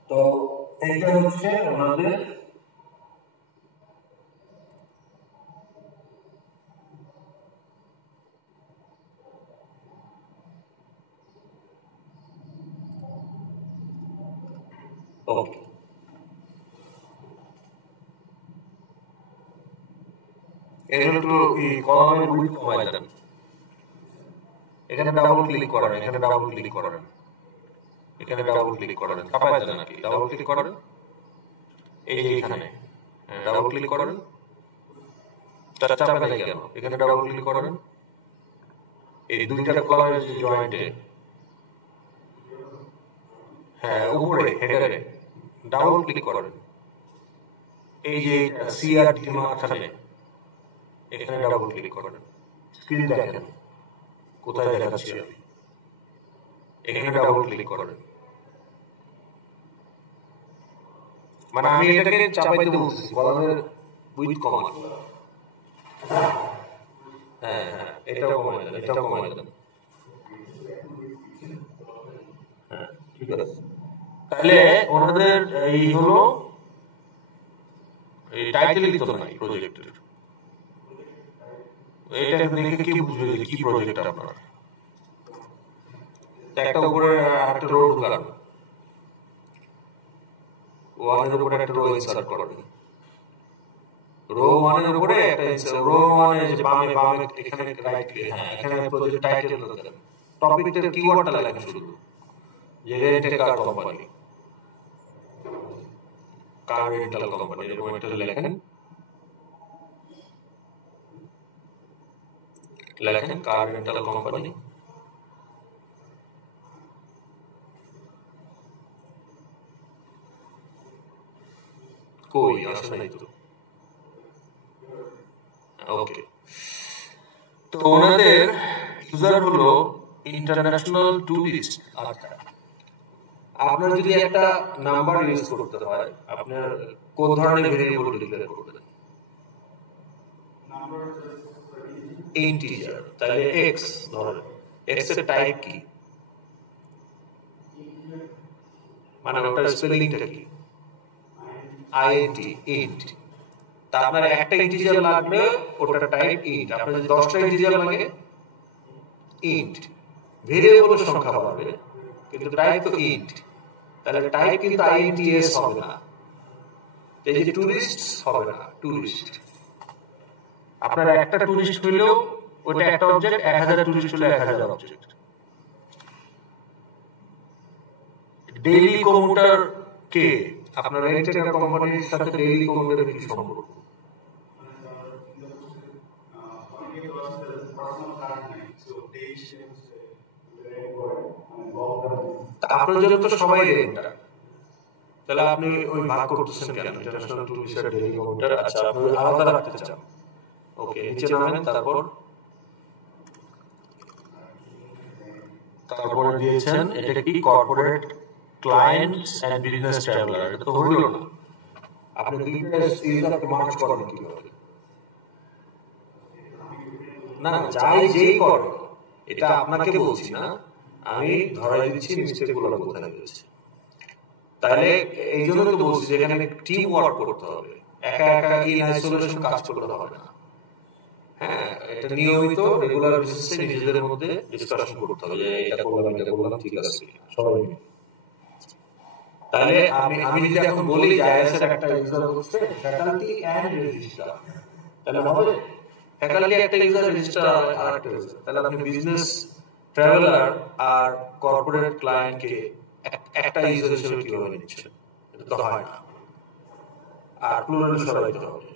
তো এইটা হচ্ছে ওনাদের ওকে। এখানে একটু এই কলামের উইথ কমাই দেন। এখানে ডাবল ক্লিক করেন, এখানে ডাবল ক্লিক করেন, এখানে ডাবল ক্লিক করেন, কাপায় দেন নাকি, ডাবল ক্লিক করেন এই যে এখানে, ডাবল ক্লিক করেন, চাপে নাই কেন, এখানে ডাবল ক্লিক করেন, এই দুইটা কলামের যে জয়েন্টে, হ্যাঁ উপরে হেডারে ডাবল ক্লিক করেন, এই যে সিআরটি মাঝখানে এখানে ডাবল ক্লিক করেন, স্ক্রিন দেখেন কোথায় দেখাচ্ছি আমি, এখানে ডাবল ক্লিক করেন। মানে আমি এটাকে চাপাইতে বলতেছি, কলামের উইথ কমান। হ্যাঁ হ্যাঁ, এটাও কমাই দেন, এটাও কমাই দেন। হ্যাঁ ঠিক আছে। তাহলে ওনাদের এই হলো এই টাইটেলই তো নাই প্রজেক্টের। এটা দেখে কি বুঝবে যে কি প্রজেক্ট আপনার? একটা উপরে একটা রো ঢুকান, ওয়ানের উপরে একটা রো ইনসার্ট করেন, রো ওয়ানের উপরে একটা রো ওয়ানে যে বামে বামে এখানে রাইট ক্লিক, হ্যাঁ এখানে প্রজেক্ট টাইটেল দেন, টপিকটার কিওয়ার্ডটা লেখেন শুধু, যে রেন্ট কার কোম্পানি, কার রেন্টাল কোম্পানি, এরকম একটা লেখেন, লেখেন কার রেন্টাল কোম্পানি। কই আসে নাই তো? ওকে। তো ওনাদের ইউজার হলো ইন্টারন্যাশনাল টুরিস্ট। আচ্ছা, আপনার যদি একটা নাম্বার ইউজ করতে হয়, আপনার কোন ধরনের ভেরিয়েবল ডিক্লেয়ার করবেন? ইন্টিজার। তাহলে x ধরেন, x এর টাইপ কি, মানে ওটার স্পেলিংটা কি? Int int. তা আপনার একটা ইন্টিজার লাগবে, ওটা টাইপ ইন্ট। আপনার যদি 10টা ইন্টিজার লাগে ইন্ট। ভেরিয়েবলের সংখ্যা বাড়বে, কিন্তু টাইপ তো ইন্ট। তাহলে টাইপ কিন্তু আইএনটিএস হবে না, এই যে টুরিস্ট হবে না, টুরিস্ট। আপনার একটা টুরিস্ট হইলেও ওটা একটা অবজেক্ট, 1000 টুরিস্ট হলে 1000 অবজেক্ট। ডেইলি কমিউটার কে? আপনার রেন্টের কোম্পানির সাথে ডেইলি কমিউটারের কি সম্পর্ক? আপনার জন্য তো সবাই রেন্টার, তাহলে আপনি ওই ভাগ করতেছেন কেন? ইন্টারন্যাশনাল টুরিস্ট আর ডেইলি কমিউটার। আচ্ছা, আপনি আলাদা রাখতে চান, ওকে, নিচে নামেন। তারপরে দিয়েছেন এটা কি corporate clients and business traveller. এটা তো হইল না, আপনি দুইটা ইউজারকে মার্জ করেন কিভাবে? না, যাই যেই করে, এটা আপনাকে বলছি না, আমি ধরাই দিচ্ছি মিস্টেকগুলো কোথায় হয়েছে। তাহলে এই জন্য তো বলছি যে এখানে টিম ওয়ার্ক করতে হবে, একা একা ইন আইসোলেশন কাজ করতে হবে না। হ্যাঁ, এটা নিয়মিত রেগুলার বেসিসে নিজেদের মধ্যে ডিসকাশন করতে হবে যে এটা করলাম ঠিক আছে সবাই মিলে। তাহলে আমি যদি এখন বলি যে আইএস এর একটা ইউজার হচ্ছে ফ্যাকাল্টি এন্ড রেজিস্ট্রার, তাহলে হবে ফ্যাকাল্টি একটা ইউজার, রেজিস্ট্রার আর একটা ইউজার। তাহলে আপনি বিজনেস ট্রাভেলার আর কর্পোরেট ক্লায়েন্টকে একটা ইউজার হিসেবে কিভাবে নিচ্ছেন? এটা তো হয় না, আর প্লুরাল সরাইতে হবে।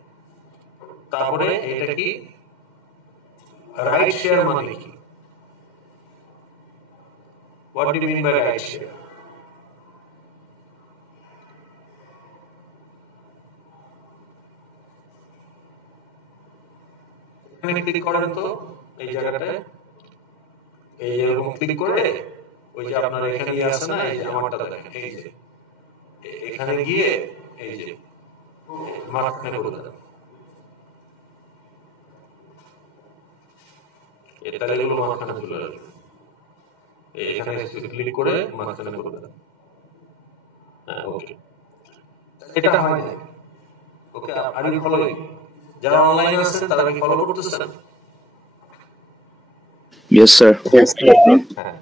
তারপরে এটা কি রাইট শেয়ার মানে কি? What do you mean by right share? এখানে ক্লিক করেন তো, এই জায়গাটায় এই এরকম ক্লিক করে ওই যে আপনার এখানে আছে না, এই যে আমারটা দেখেন, এই যে এখানে গিয়ে এই যে মাঝখানে করে দেন। এটা এগুলো মাঝখানে চলে আসবে, এখানে ক্লিক করে মাঝখানে করে দেন। হ্যাঁ, ওকে, এটা হয় না। ওকে, আর ইউ ফলোইং? যারা অনলাইনে আছেন তারা কি ফলো করতেছেন? Yes, sir. Yes, sir. হ্যাঁ,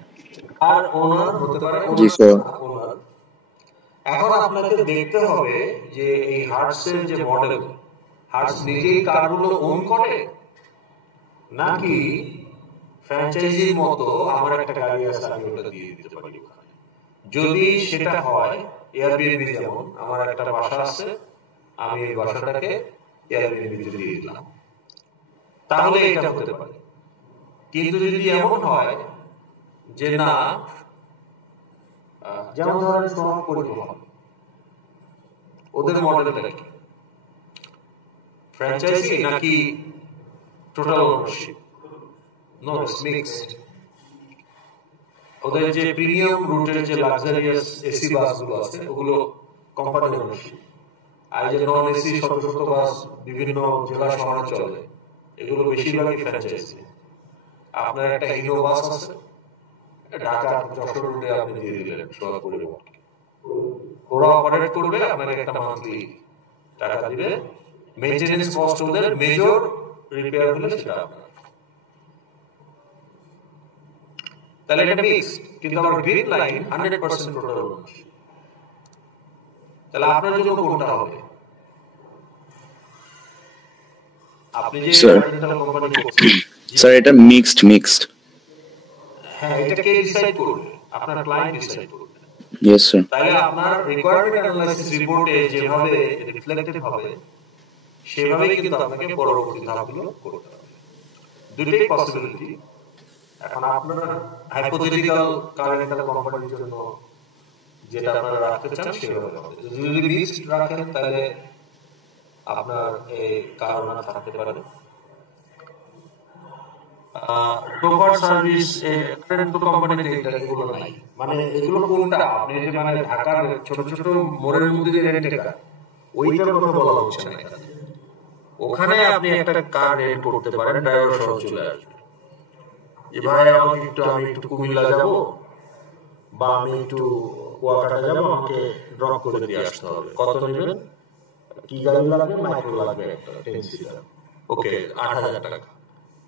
আর ওনার হতে পারে জি স্যার। ওনার। এখন আপনাকে দেখতে হবে যে এই হার্টসের যে মডেল, হার্টস নিজেই কারগুলো ওন করে নাকি ফ্র্যাঞ্চাইজির মতো আমার একটা গাড়ি আছে আমি ওটা দিয়ে দিতে পারি। যদি সেটা হয়, এয়ারবিএনবি যেমন আমার একটা বাসা আছে, আমি এই বাসাটাকে এয়ারবিএনবিতে দিয়ে দিলাম, তাহলে এটা হতে পারে। কিন্তু যদি এমন হয় যে না, যেমন ধরেন সোহাগ পরিবহন, ওদের মডেলটা কি ফ্র্যাঞ্চাইজি নাকি total ownership? No, it's mixed. ওদের যে প্রিমিয়াম রুটের যে লাক্সারিয়াস এসি বাসগুলো আছে ওগুলো কোম্পানি ওনারশিপ, আর যে নন এসি শত শত বাস বিভিন্ন জেলা শহরে চলে, এগুলো বেশিরভাগই ফ্র্যাঞ্চাইজি। আপনার একটা হিরো বাস আছে ঢাকা যশোর রুটে, আপনি দিয়ে দিলেন সোহাগ পরিবহন, ওরা অপারেট করবে, আপনাকে একটা মান্থলি টাকা দিবে, মেইনটেনেন্স কস্ট ওদের, মেজর রিপেয়ার হলে সেটা আপনার। তাহলে এটা মিক্সড, কিন্তু আমার গ্রিন লাইন 100% টোটাল ওনারশিপ। তাহলে আপনার জন্য কোনটা হবে? আপনি যে কোম্পানি করছেন স্যার, এটা মিক্সড। হ্যাঁ, এটা কে ডিসাইড করবে? আপনার ক্লায়েন্ট ডিসাইড করবে। Yes sir. তাহলে আপনার রিকোয়ারমেন্ট অ্যানালাইসিস রিপোর্টে যেভাবে রিফ্লেক্টেড হবে সেভাবেই কিন্তু আপনাকে পরবর্তী ধাপগুলো করতে হবে। দুটোই পসিবিলিটি। এখন আপনার হাইপোথেটিক্যাল কারেন্ট কোম্পানির জন্য যেটা আপনারা রাখতে চান সেভাবে হবে। যদি মিক্সড রাখেন তাহলে আপনার এই কারণ থাকতে পারে। টোপার সার্ভিস কারেন্ট কোম্পানিতে এগুলো নাই, মানে এগুলো কোনটা? আপনি যে মানে ঢাকার ছোট ছোট মোড়ের মধ্যে যে রেন্ট কার, ওইটার কথা বলা হচ্ছে না এখানে। ওখানে আপনি একটা কার রেন্ট করতে পারেন, ড্রাইভার সহ চলে আসবে যে ভাই আমি একটু কুমিল্লা যাব বা আমি একটু কুয়াকাটা যাব, আমাকে ড্রপ করে দিয়ে আসতে হবে, কত নেবেন? কি গাড়ি লাগবে, মাইক্রো লাগবে একটা 10 সিটার। ওকে, 8,000 টাকা।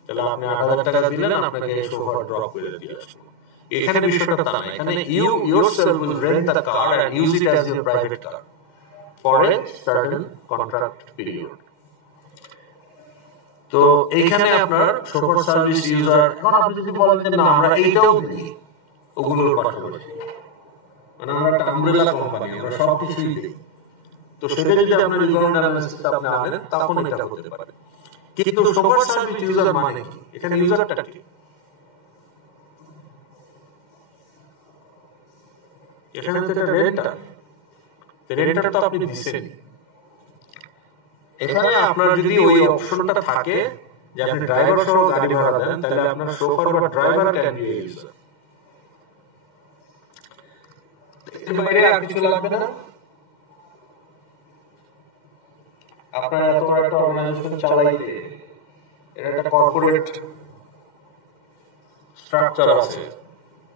তাহলে আপনি 8,000 টাকা দিলেন, আপনাকে সোফা ড্রপ করে দিয়ে আসলো। এখানে বিষয়টা তা না, এখানে you yourself will rent the car and use it as your private car for a certain contract period. তো এইখানে আপনার সোফার সার্ভিস ইউজার, এখন আপনি যদি বলেন যে না আমরা এইটাও দিই ওগুলোর পাশাপাশি, মানে আমরা একটা আমব্রেলা কোম্পানি, আমরা সব কিছুই দিই, তো সেটা যদি আপনার রিকোয়ারমেন্ট অ্যানালাইসিস আপনি আনেন তখন এটা হতে পারে। কিন্তু সোফার সার্ভিস ইউজার মানে কি? এখানে ইউজারটা কি? এখানে তো এটা রেন্টার, রেন্টার তো আপনি দিচ্ছেন। এখানে আপনার যদি ওই অপশনটা থাকে যে আপনি ড্রাইভার সহ গাড়ি ভাড়া দেন, তাহলে আপনার শোফার বা ড্রাইভার ক্যান বি ইউজার। এর বাইরে আর কিছু লাগবে না। আপনার এত বড় একটা অর্গানাইজেশন চালাইতে এটা একটা কর্পোরেট স্ট্রাকচার আছে,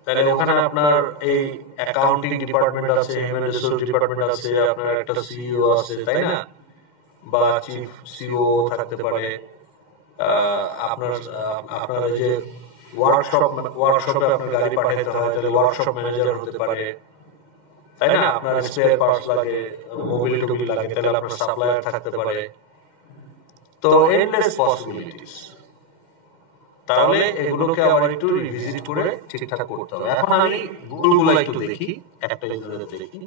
তাহলে ওখানে আপনার এই অ্যাকাউন্টিং ডিপার্টমেন্ট আছে, হিউম্যান রিসোর্স ডিপার্টমেন্ট আছে, আপনার একটা সিইও আছে, তাই না? বা চিফ সিইও থাকতে পারে। আপনার আপনার যে ওয়ার্কশপে আপনার গাড়ি পাঠাতে হয়, তাহলে ওয়ার্কশপ ম্যানেজার হতে পারে, তাই না? আপনার স্পেয়ার পার্টস লাগে, মোবিল টোবিল লাগে, তাহলে আপনার সাপ্লায়ার থাকতে পারে। তো এন্ডলেস পসিবিলিটিস। তাহলে এগুলোকে আবার একটু রিভিজিট করে ঠিকঠাক করতে হবে। এখন আমি গুগলগুলো একটু দেখি, একটা ইউজারে দেখি।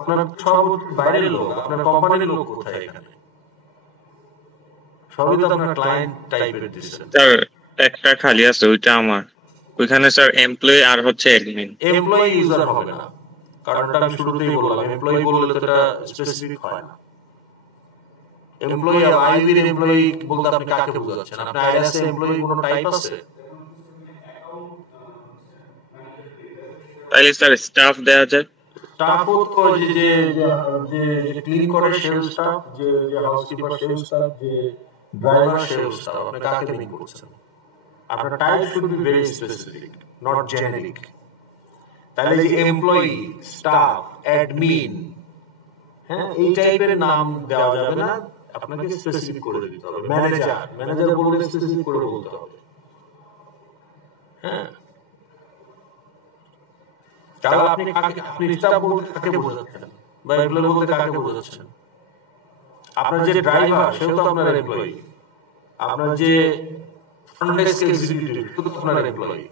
আপনার সব বাইরের লোক, আপনার কোম্পানির লোক কোথায় এখানে? সবই তো আপনার ক্লায়েন্ট টাইপের দিচ্ছেন। স্যার একটা খালি আছে, ওইটা আমার। ওইখানে স্যার এমপ্লয়ি আর হচ্ছে অ্যাডমিন। এমপ্লয়ি ইউজার হবে না, কারণ এটা আমি শুরুতেই বললাম, এমপ্লয়ি বললে তো এটা স্পেসিফিক হয় না। এমপ্লয়ি আইবির এমপ্লয়ি বলতে আপনি কাকে বোঝাচ্ছেন? আপনার আইএসএ এমপ্লয়ি কোনো টাইপ আছে? তাইলে স্যার স্টাফ দেওয়া যায়। স্টাফও তো যে যে যে যে ক্লিন করে সেল স্টাফ, যে যে হাউসকিপার সেল স্টাফ, যে ড্রাইভার সেল স্টাফ, আপনি কাকে মিন করছেন? আপনার type should be very specific, not generic. তাহলে যে এমপ্লয়ি, স্টাফ, অ্যাডমিন, হ্যাঁ, এই টাইপের নাম দেওয়া যাবে না, আপনাকে স্পেসিফিক করে দিতে হবে। ম্যানেজার, ম্যানেজার বললে স্পেসিফিক করে বলতে হবে। হ্যাঁ, তাহলে আপনি স্টাফ বলতে কাকে বোঝাচ্ছেন, বা এমপ্লয়ি বলতে কাকে বোঝাচ্ছেন? আপনার যে ড্রাইভার সেও তো আপনার এমপ্লয়ি, আপনার যে ফ্রন্ট ডেস্ক এক্সিকিউটিভ সেও তো আপনার এমপ্লয়ি,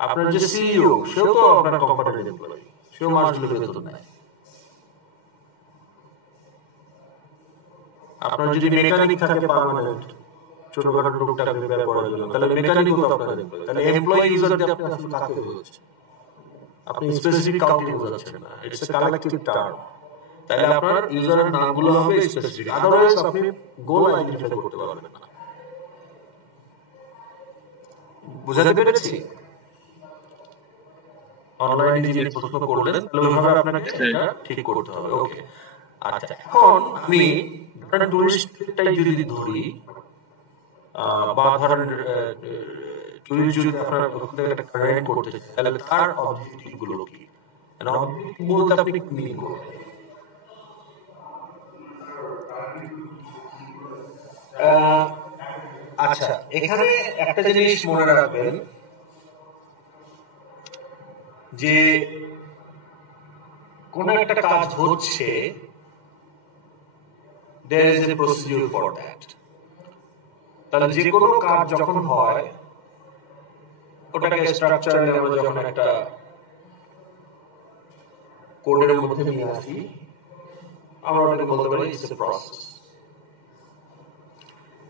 আপনার যে সিইও সেও তো আপনার কোম্পানির এমপ্লয়ি, সেও মাসগুলো বেতন নেয়। আপনার যদি মেকানিক থাকে পার্মানেন্ট, ছোটখাটো টুকটাক রিপেয়ার করার জন্য, তাহলে মেকানিকও তো আপনার এমপ্লয়ি। তাহলে এমপ্লয়ি ইউজার দিয়ে আপনি আসলে কাকে বোঝাচ্ছেন? আপনি স্পেসিফিক কাউকে বোঝাচ্ছেন না, ইটস এ কালেক্টিভ টার্ম। তাহলে আপনার ইউজারের নামগুলো হবে স্পেসিফিক, আদারওয়াইজ আপনি গোল আইডেন্টিফাই করতে পারবেন না। বুঝাতে পেরেছি? অনলাইনে যে প্রশ্ন করলেন, তাহলে ওইভাবে আপনাকে এটা ঠিক করতে হবে। ওকে, আচ্ছা, এখন আমি ধরেন টুরিস্টটাই যদি ধরি, বা ধরেন টুরিস্ট যদি আপনার ওখান থেকে একটা রেন্ট করতে চায়, তাহলে তার অবজেক্টিভ গুলো কি? অবজেক্টিভ বলতে আপনি কি মিন করবেন? আচ্ছা, এখানে একটা জিনিস মনে রাখবেন যে কোন একটা কাজ হচ্ছে, there is a procedure for that. তাহলে যে কোনো কাজ যখন হয় ওটাকে স্ট্রাকচারালি আমরা যখন একটা কোডের মধ্যে নিয়ে আসি, আমরা ওটাকে বলতে পারি ইটস এ প্রসেস।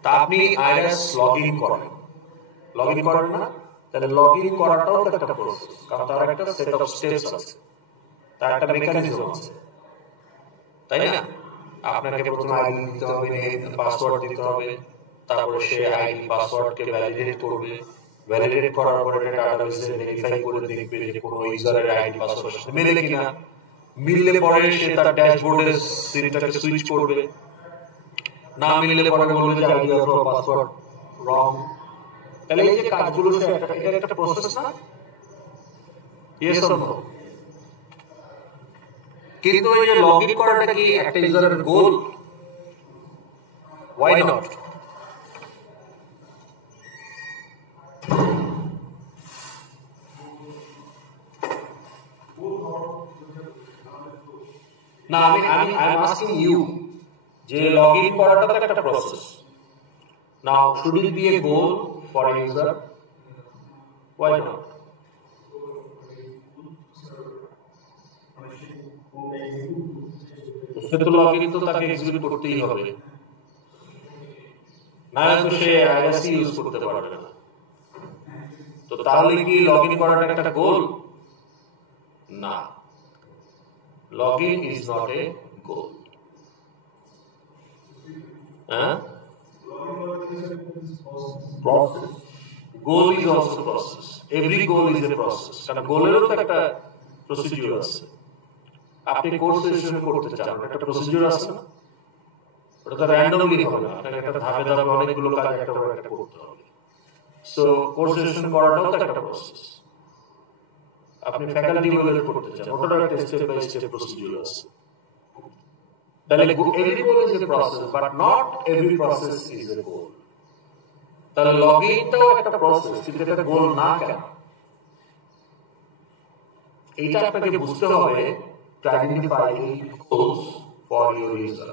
তা আপনি আইএস লগইন করেন না, তাহলে লগইন করাটাও তো একটা প্রসেস, কারণ তার একটা সেট অফ স্টেপস আছে, তার একটা মেকানিজম আছে, তাই না? আপনাকে প্রথমে আইডি দিতে হবে, পাসওয়ার্ড দিতে হবে, তারপরে সে আইডি পাসওয়ার্ডকে ভ্যালিডেট করবে, ভ্যালিডেট করার পরে এটা ডাটাবেসে ভেরিফাই করে দেখবে যে কোনো ইউজারের আইডি পাসওয়ার্ড সাথে মিলে কিনা। মিললে পরে সে তার ড্যাশবোর্ডে সিনটাকে সুইচ করবে, না মিললে পরে বলবে যে আইডি অথবা পাসওয়ার্ড রং। তাহলে এই যে কাজগুলো, এটা একটা প্রসেস না? Yes or no? কিন্তু এই যে লগ ইন করাটা কি একটা ইউজারের গোল? Why not? না, I'm asking you, যে লগ ইন করাটা তো একটা process. Now, should it be a goal for a user? Why not? সে তো লগ ইন তো তাকে এক্সিকিউট করতেই হবে, না তো সে আইএসসি ইউজ করতে পারবে না। তো তাহলে কি লগ ইন করাটা একটা গোল? না, log in is not a goal. হ্যাঁ, process. Goal is also a process. Every goal is a process. কারণ গোলেরও তো একটা প্রসিডিউর আছে। আপনি কোর্স সেশন করতে চান, একটা প্রসিডিউর আছে না? ওটা তো র্যান্ডমলি হবে না, আপনাকে একটা ধাপে ধাপে অনেকগুলো কাজ একটা করে একটা করতে হবে। সো কোর্স সেশন করাটাও তো একটা প্রসেস। আপনি ফ্যাকাল্টি ইভ্যালুয়েট করতে চান, ওটারও একটা স্টেপ বাই স্টেপ প্রসিডিউর আছে। তাহলে every goal is a process, but not every process is a goal. তাহলে লগ ইনটাও একটা প্রসেস, কিন্তু এটা গোল না কেন? এইটা আপনাকে বুঝতে হবে to identify goals for your user.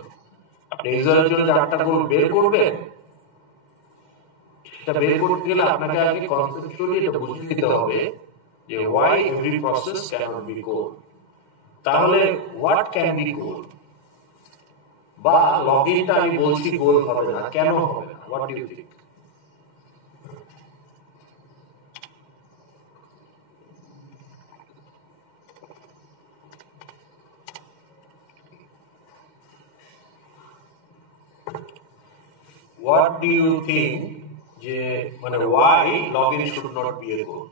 আপনি ইউজারের জন্য যে 8টা গোল বের করবেন, সেটা বের করতে গেলে আপনাকে আগে কনসেপচুয়ালি এটা বুঝে নিতে হবে যে why every process cannot be goal. তাহলে what can be goal? বা লগ ইনটা আমি বলছি গোল হবে না, কেন হবে না? What do you think? What do you think যে মানে why login should not be a goal?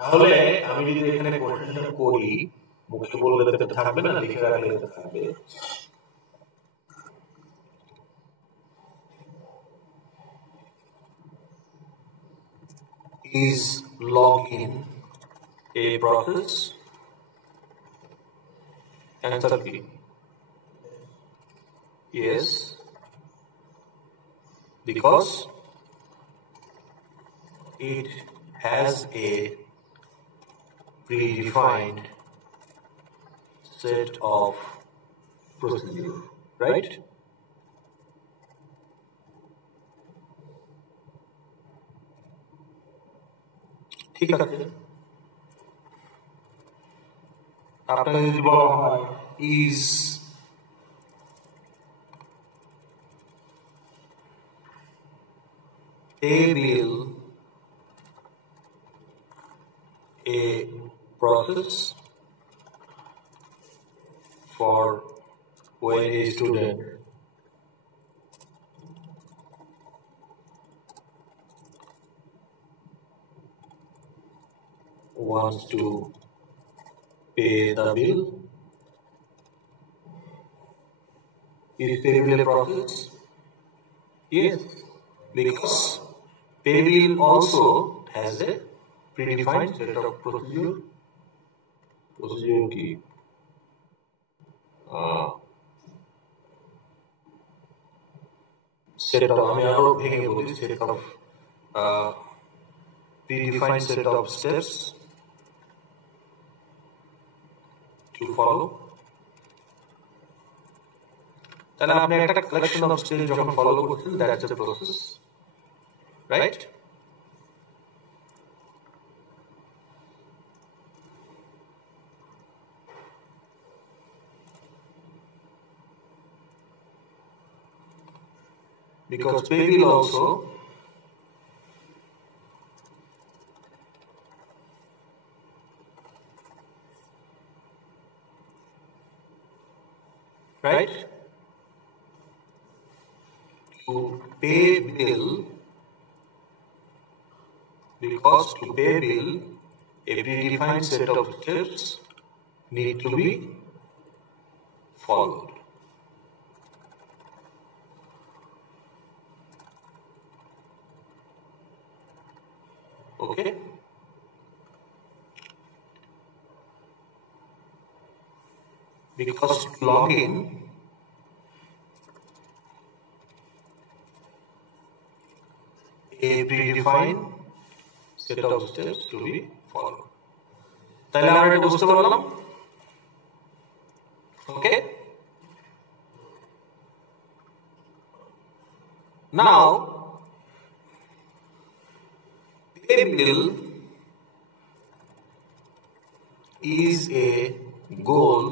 তাহলে আমি যদি এখানে কোশ্চেনটা করি, মুখে বললে তো থাকবে না, লিখে রাখলে তো থাকবে। Is login a process? Answer B. Yes, because it has a predefined set of procedure, right? ঠিক আছে, আপনাকে যদি বলা হয় is a bill a process for when a student wants to pay the bill? Is pay bill a process? Yes, because pay bill also has a predefined set of procedure. Procedure কি? Set of, আমি আরো ভেঙে বলি, set of predefined set of steps to follow. তাহলে আপনি একটা collection of steps যখন follow করছেন, that's a process, right? Because pay bill also right? To pay bill, because to pay bill, a predefined set of steps need to be followed. Okay? Because to log in, a predefined set of steps to be followed. তাহলে আমরা এটা বুঝতে পারলাম? Okay? Now, table is a goal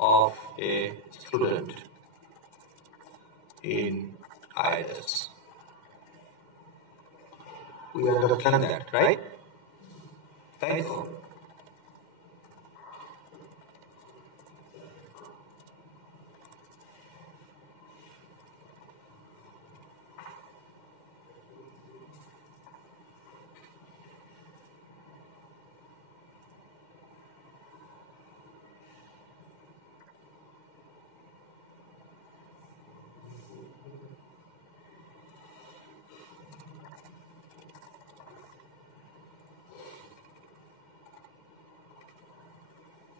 of a student in IS. We understand that, right? Thank you.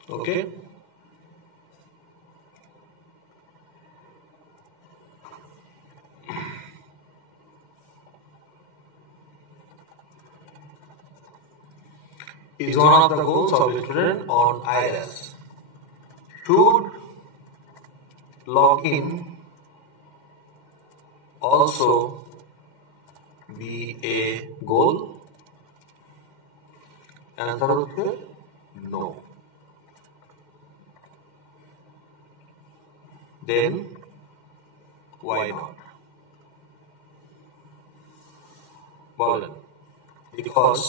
Okay? Is one of the goals of a student on IS. Should login also be a goal? Answer is no. Then why not? বলেন because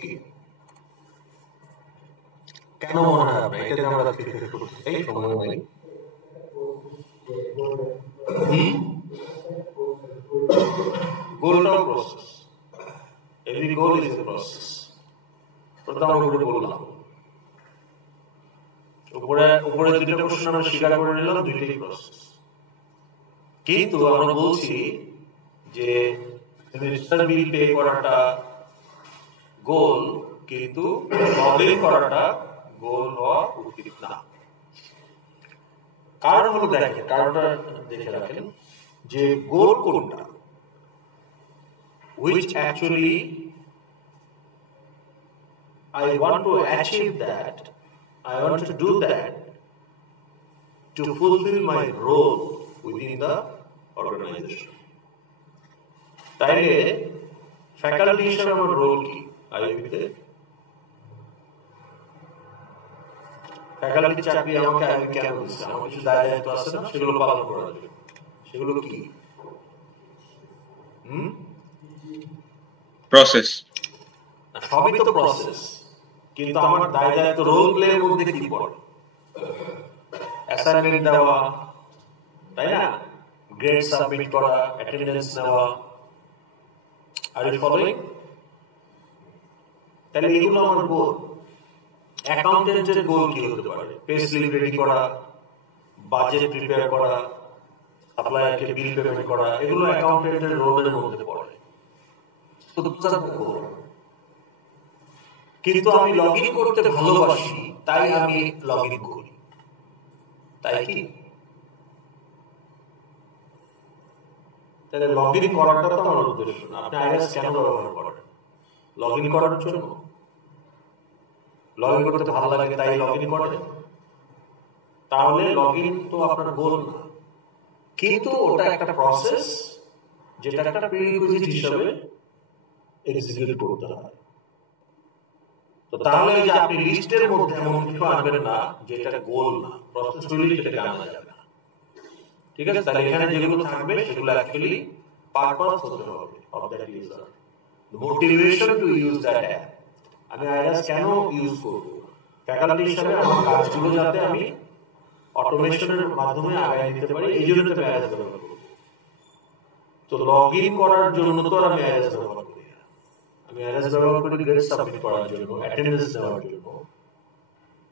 কি কেন মনে হয় আপনার এটা দিয়ে আমরা আজকে শেষ করতে চাই সময় নেই গোলটাও process every goal is a process প্রথম আমরা বললাম উপরে দুটো প্রশ্ন আমরা স্বীকার করে নিলাম দুইটাই প্রসেস কিন্তু আমরা বলছি যে সেমিস্টার বিল পে করাটা গোল কিন্তু লগইন করাটা গোল হওয়া উচিত না কারণ হলো দেখেন কারণটা দেখে রাখেন যে গোল কোনটা which actually I want to achieve that I want to do that to fulfill my role within the organization. তাইলে ফ্যাকাল্টি হিসেবে আমার রোল কি আইবিতে ফ্যাকাল্টি চাকরি আমাকে আইবি কেন দিচ্ছে আমার কিছু দায়িত্ব আছে না সেগুলো পালন করার জন্য সেগুলো কি প্রসেস সবই তো প্রসেস কিন্তু আমার দায়িত্ব রোল প্লে এর মধ্যে কি পড়ে অ্যাসাইনমেন্ট দেওয়া তাই না গ্রেড সাবমিট করা অ্যাটেন্ডেন্স নেওয়া আর ইউ ফলোইং তাহলে এগুলো আমার গোল অ্যাকাউন্টেন্টের গোল কি হতে পারে পে স্লিপ রেডি করা বাজেট প্রিপেয়ার করা সাপ্লায়ারকে বিল পেমেন্ট করা এগুলো অ্যাকাউন্টেন্টের রোলের মধ্যে পড়ে কিন্তু আমি লগইন করতে ভালোবাসি তাই আমি লগইন করি তাই কি তাহলে লগইন করাটা তো আমার উদ্দেশ্য না আপনি আইএস কেন ব্যবহার করেন লগইন করার জন্য লগইন করতে ভালো লাগে তাই লগইন করেন তাহলে লগইন তো আপনার গোল না কিন্তু ওটা একটা প্রসেস যেটা একটা প্রিরিকুইজিট হিসেবে এক্সিকিউট করতে হয় তো তাহলে যে আপনি লিস্টের মধ্যে এমন কিছু আনবেন না যেটা গোল না প্রসেস হলে সেটা আনা যাবে না ঠিক আছে তাহলে এখানে যেগুলো থাকবে সেগুলো অ্যাকচুয়ালি পারপাস হতে হবে of that user the motivation to use that app আমি আইএস কেন ইউজ করব ফ্যাকাল্টি হিসেবে আমার কাজগুলো যাতে আমি অটোমেশনের মাধ্যমে আগায় নিতে পারি এই জন্য তো আইএস ব্যবহার করব তো লগইন করার জন্য তো আমি আইএস ব্যবহার করি আমি আইএস ব্যবহার করি গ্রেড সাবমিট করার জন্য অ্যাটেন্ডেন্স দেওয়ার জন্য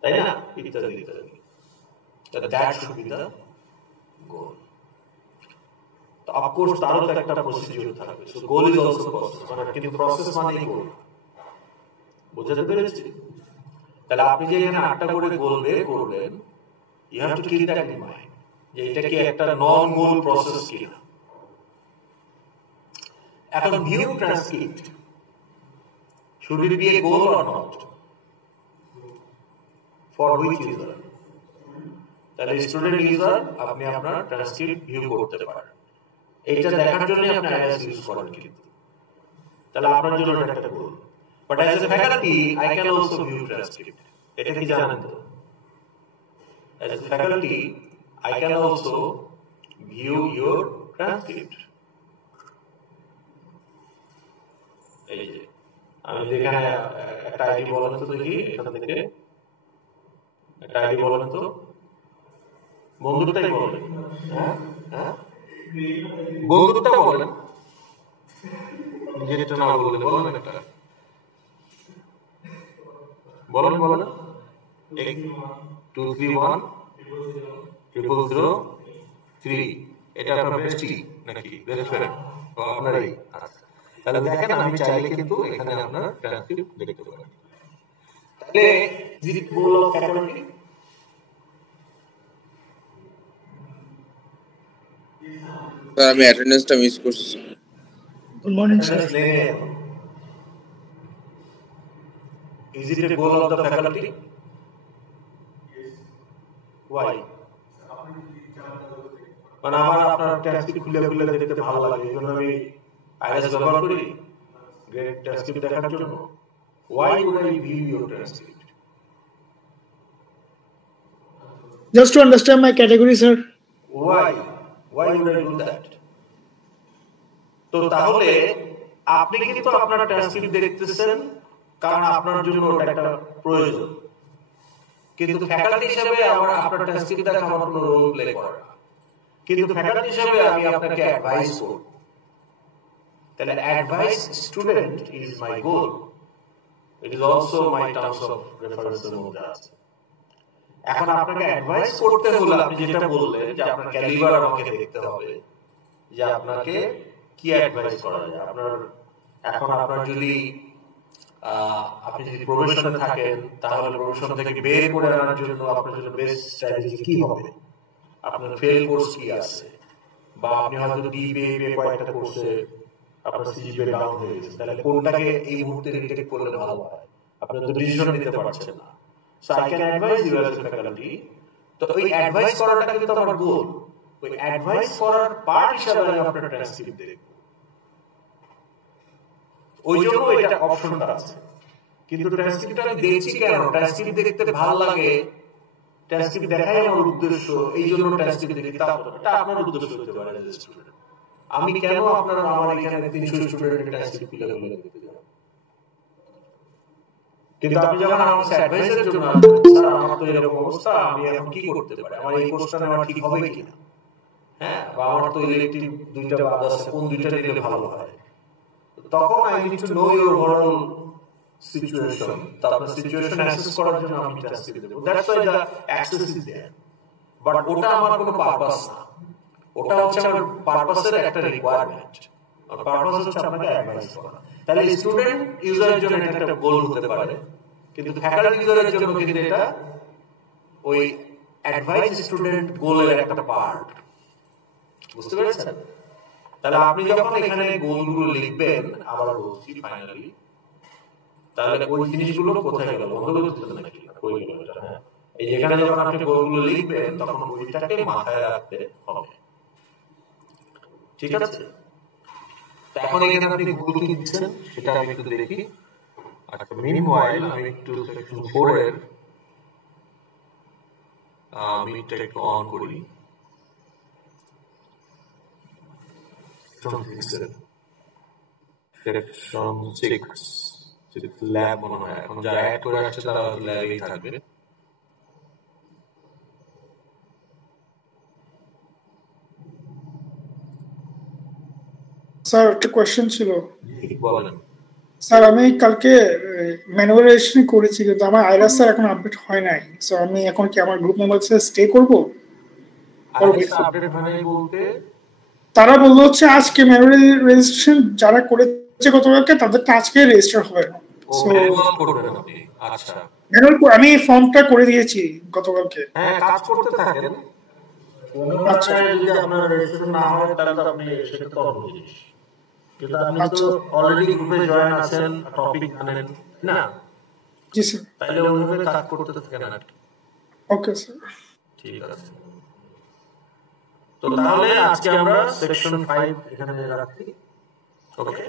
তাই না ইত্যাদি ইত্যাদি দ্যাট শুড বি দ্য গোল তো অফকোর্স তারও তো একটা প্রসিডিউর থাকবে। So goal is also process, মানে কিন্তু প্রসেস মানেই গোল। বুঝতে পেরেছি? তাহলে আপনি যে এখানে 8টা করে গোল বের করবেন, you have to keep that in mind যে এটা কি একটা নন গোল প্রসেস কিনা। এখন view transcript, should it be a goal or not? For which user? তাহলে স্টুডেন্ট ইউজার আপনি আপনার ট্রান্সক্রিপ্ট ভিউ করতে পারেন। এইটা দেখার জন্য আপনি আইএস ইউজ করেন কিন্তু। তাহলে আপনার জন্য এটা একটা goal. But as a faculty I can also view transcript. এটা কি জানেন তো? As a faculty I can also view your transcript. এই যে আমি এখানে একটা আইডি বলেন তো দেখি, এখান থেকে একটা আইডি বলেন তো, বন্ধুটাই বলেন। হ্যাঁ হ্যাঁ বন্ধুটা বলেন, যেটা না বললে বলেন একটা বলেন 2310003। এটা আপনার বেস্টি নাকি বেস্ট ফ্রেন্ড? আপনারই। তাহলে দেখেন আমি চাইলে কিন্তু এখানে আপনার ট্রান্সক্রিপ্ট দেখতে পারেন। তাহলে is it goal of faculty? Sir আমি অ্যাটেন্ডেন্সটা মিস করছি। Good morning sir. Is it a goal of the faculty? Why? মানে আমার আপনার ট্রান্সক্রিপ্ট খুলে দেখতে ভালো লাগে, এই জন্য আমি আইএস ব্যবহার করি গ্রেড ট্রান্সক্রিপ্ট দেখার জন্য। Why would I view your transcript? Just to understand my category, sir. Why? Why would I do that? তো তাহলে আপনি কিন্তু আপনার ট্রান্সক্রিপ্ট দেখতেছেন কারণ আপনার জন্য ওটা একটা প্রয়োজন, কিন্তু ফ্যাকাল্টি হিসেবে আপনার ট্রান্সক্রিপ্ট দেখা আমার কোনো রোল প্লে করে না। কিন্তু ফ্যাকাল্টি হিসেবে আমি আপনাকে অ্যাডভাইস করব। তাহলে advice student is my goal. It is also my terms of রেফারেন্সের মধ্যে আছে। এখন আপনাকে অ্যাডভাইস করতে হলে আপনি যেটা বললেন যে আপনার ক্যালিবার আমাকে দেখতে হবে যে আপনাকে কি অ্যাডভাইস করা যায়। আপনার যদি আপনি যদি প্রফেশনে থাকেন তাহলে প্রফেশন থেকে বের করে আনার জন্য আপনার জন্য বেস্ট স্ট্র্যাটেজি কি হবে, আপনার ফেল কোর্স কি আছে, বা আপনি হয়তো ডিবিএ কয়েকটা কোর্সে আপনার সিজিপিএ ডাউন হয়ে গেছে, তাহলে কোনটাকে এই মুহূর্তে রিটেক করলে ভালো হয়, আপনি তো ডিসিশন নিতে পারছেন না। So I can advise you as a faculty. তো ওই অ্যাডভাইস করাটা কিন্তু আমার গোল। ওই অ্যাডভাইস করার পার্ট হিসেবে আমি আপনার ট্রান্সক্রিপ্ট দেখব, ওই জন্য এটা অপশনটা আছে। কিন্তু ট্রান্সক্রিপ্ট আমি দেখছি কেন? ট্রান্সক্রিপ্ট দেখতে ভালো লাগে, ট্রান্সক্রিপ্ট দেখাই আমার উদ্দেশ্য, এই জন্য ট্রান্সক্রিপ্ট দেখি। এটা আপনার উদ্দেশ্য হতে পারে এজ এ স্টুডেন্ট। আমি কেন আমার এখানে 300 স্টুডেন্টের ট্রান্সক্রিপ্ট খুলে দেখতে যাব? কিন্তু আপনি যখন আমার অ্যাডভাইসের জন্য স্যার আমার তো এরকম অবস্থা, আমি এখন কি করতে পারি, আমার এই কোর্সটা নেওয়া ঠিক হবে কিনা, হ্যাঁ, বা আমার তো ইলেকটিভ দুইটা বাদ আছে, কোন দুইটা নিলে ভালো হয়, তখন I need to know your overall situation. তো আপনার সিচুয়েশন অ্যাসেস করার জন্য আমি ট্রান্সক্রিপ্ট দেব। That's why the access is there. But ওটা আমার কোনো পারপাস না, ওটা হচ্ছে আমার পারপাসের একটা রিকোয়ারমেন্ট। আমার পারপাস হচ্ছে আপনাকে অ্যাডভাইস করা। তাহলে স্টুডেন্ট ইউজারের জন্য এটা একটা গোল হতে পারে, কিন্তু ফ্যাকাল্টি ইউজারের জন্য কিন্তু এটা ওই অ্যাডভাইস স্টুডেন্ট গোলের একটা পার্ট। বুঝতে পেরেছেন? তাহলে আপনি যখন এখানে গোলগুলো লিখবেন, আবার বলছি ফাইনালি, তাহলে ওই জিনিসগুলো কোথায় গেল? বন্ধ করতেছেন নাকি? কই গেল এটা? হ্যাঁ, এই এখানে যখন আপনি গোলগুলো লিখবেন তখন ওইটাকে মাথায় রাখতে হবে। ঠিক আছে? এখন এখানে আপনি গোল কি দিচ্ছেন সেটা আমি একটু দেখি। আচ্ছা, মিনওয়াইল আমি একটু সেকশন 4 এর মিটটা একটু অন করি। সেকশন 6 ল্যাব মনে হয় এখন যা অ্যাড করে আসছে তারা ল্যাবেই থাকবে। স্যার একটা কোয়েশ্চেন ছিল। বলেন। স্যার আমি কালকে ম্যানুয়ালাইজেশন করেছি কিন্তু আমার আইরাস স্যার এখন আপডেট হয় নাই। সো আমি এখন কি আমার গ্রুপ মেম্বারস স্টে করব? আইরাস আপডেট মানে বলতে তারা বললো হচ্ছে আজকে ম্যানুয়াল রেজিস্ট্রেশন যারা করেছে গতকালকে তাদেরকে আজকে রেজিস্টার হবে। ও সো ম্যানুয়াল করবেন আপনি, আচ্ছা। আমি ফর্মটা করে দিয়েছি গতকালকে। হ্যাঁ, কাজ করতে থাকেন। আচ্ছা যদি আপনার রেজিস্ট্রেশন না হয় তাহলে তো আপনি সেটা তো অন্য জিনিস, কিন্তু আপনি তো অলরেডি গ্রুপে জয়েন আছেন, টপিক জানেন না, জি স্যার। তাহলে ওইভাবে কাজ করতে থাকেন আর কি। ওকে স্যার, ঠিক আছে। তো তাহলে আজকে আমরা সেকশন 5 এখানে রাখছি। ওকে।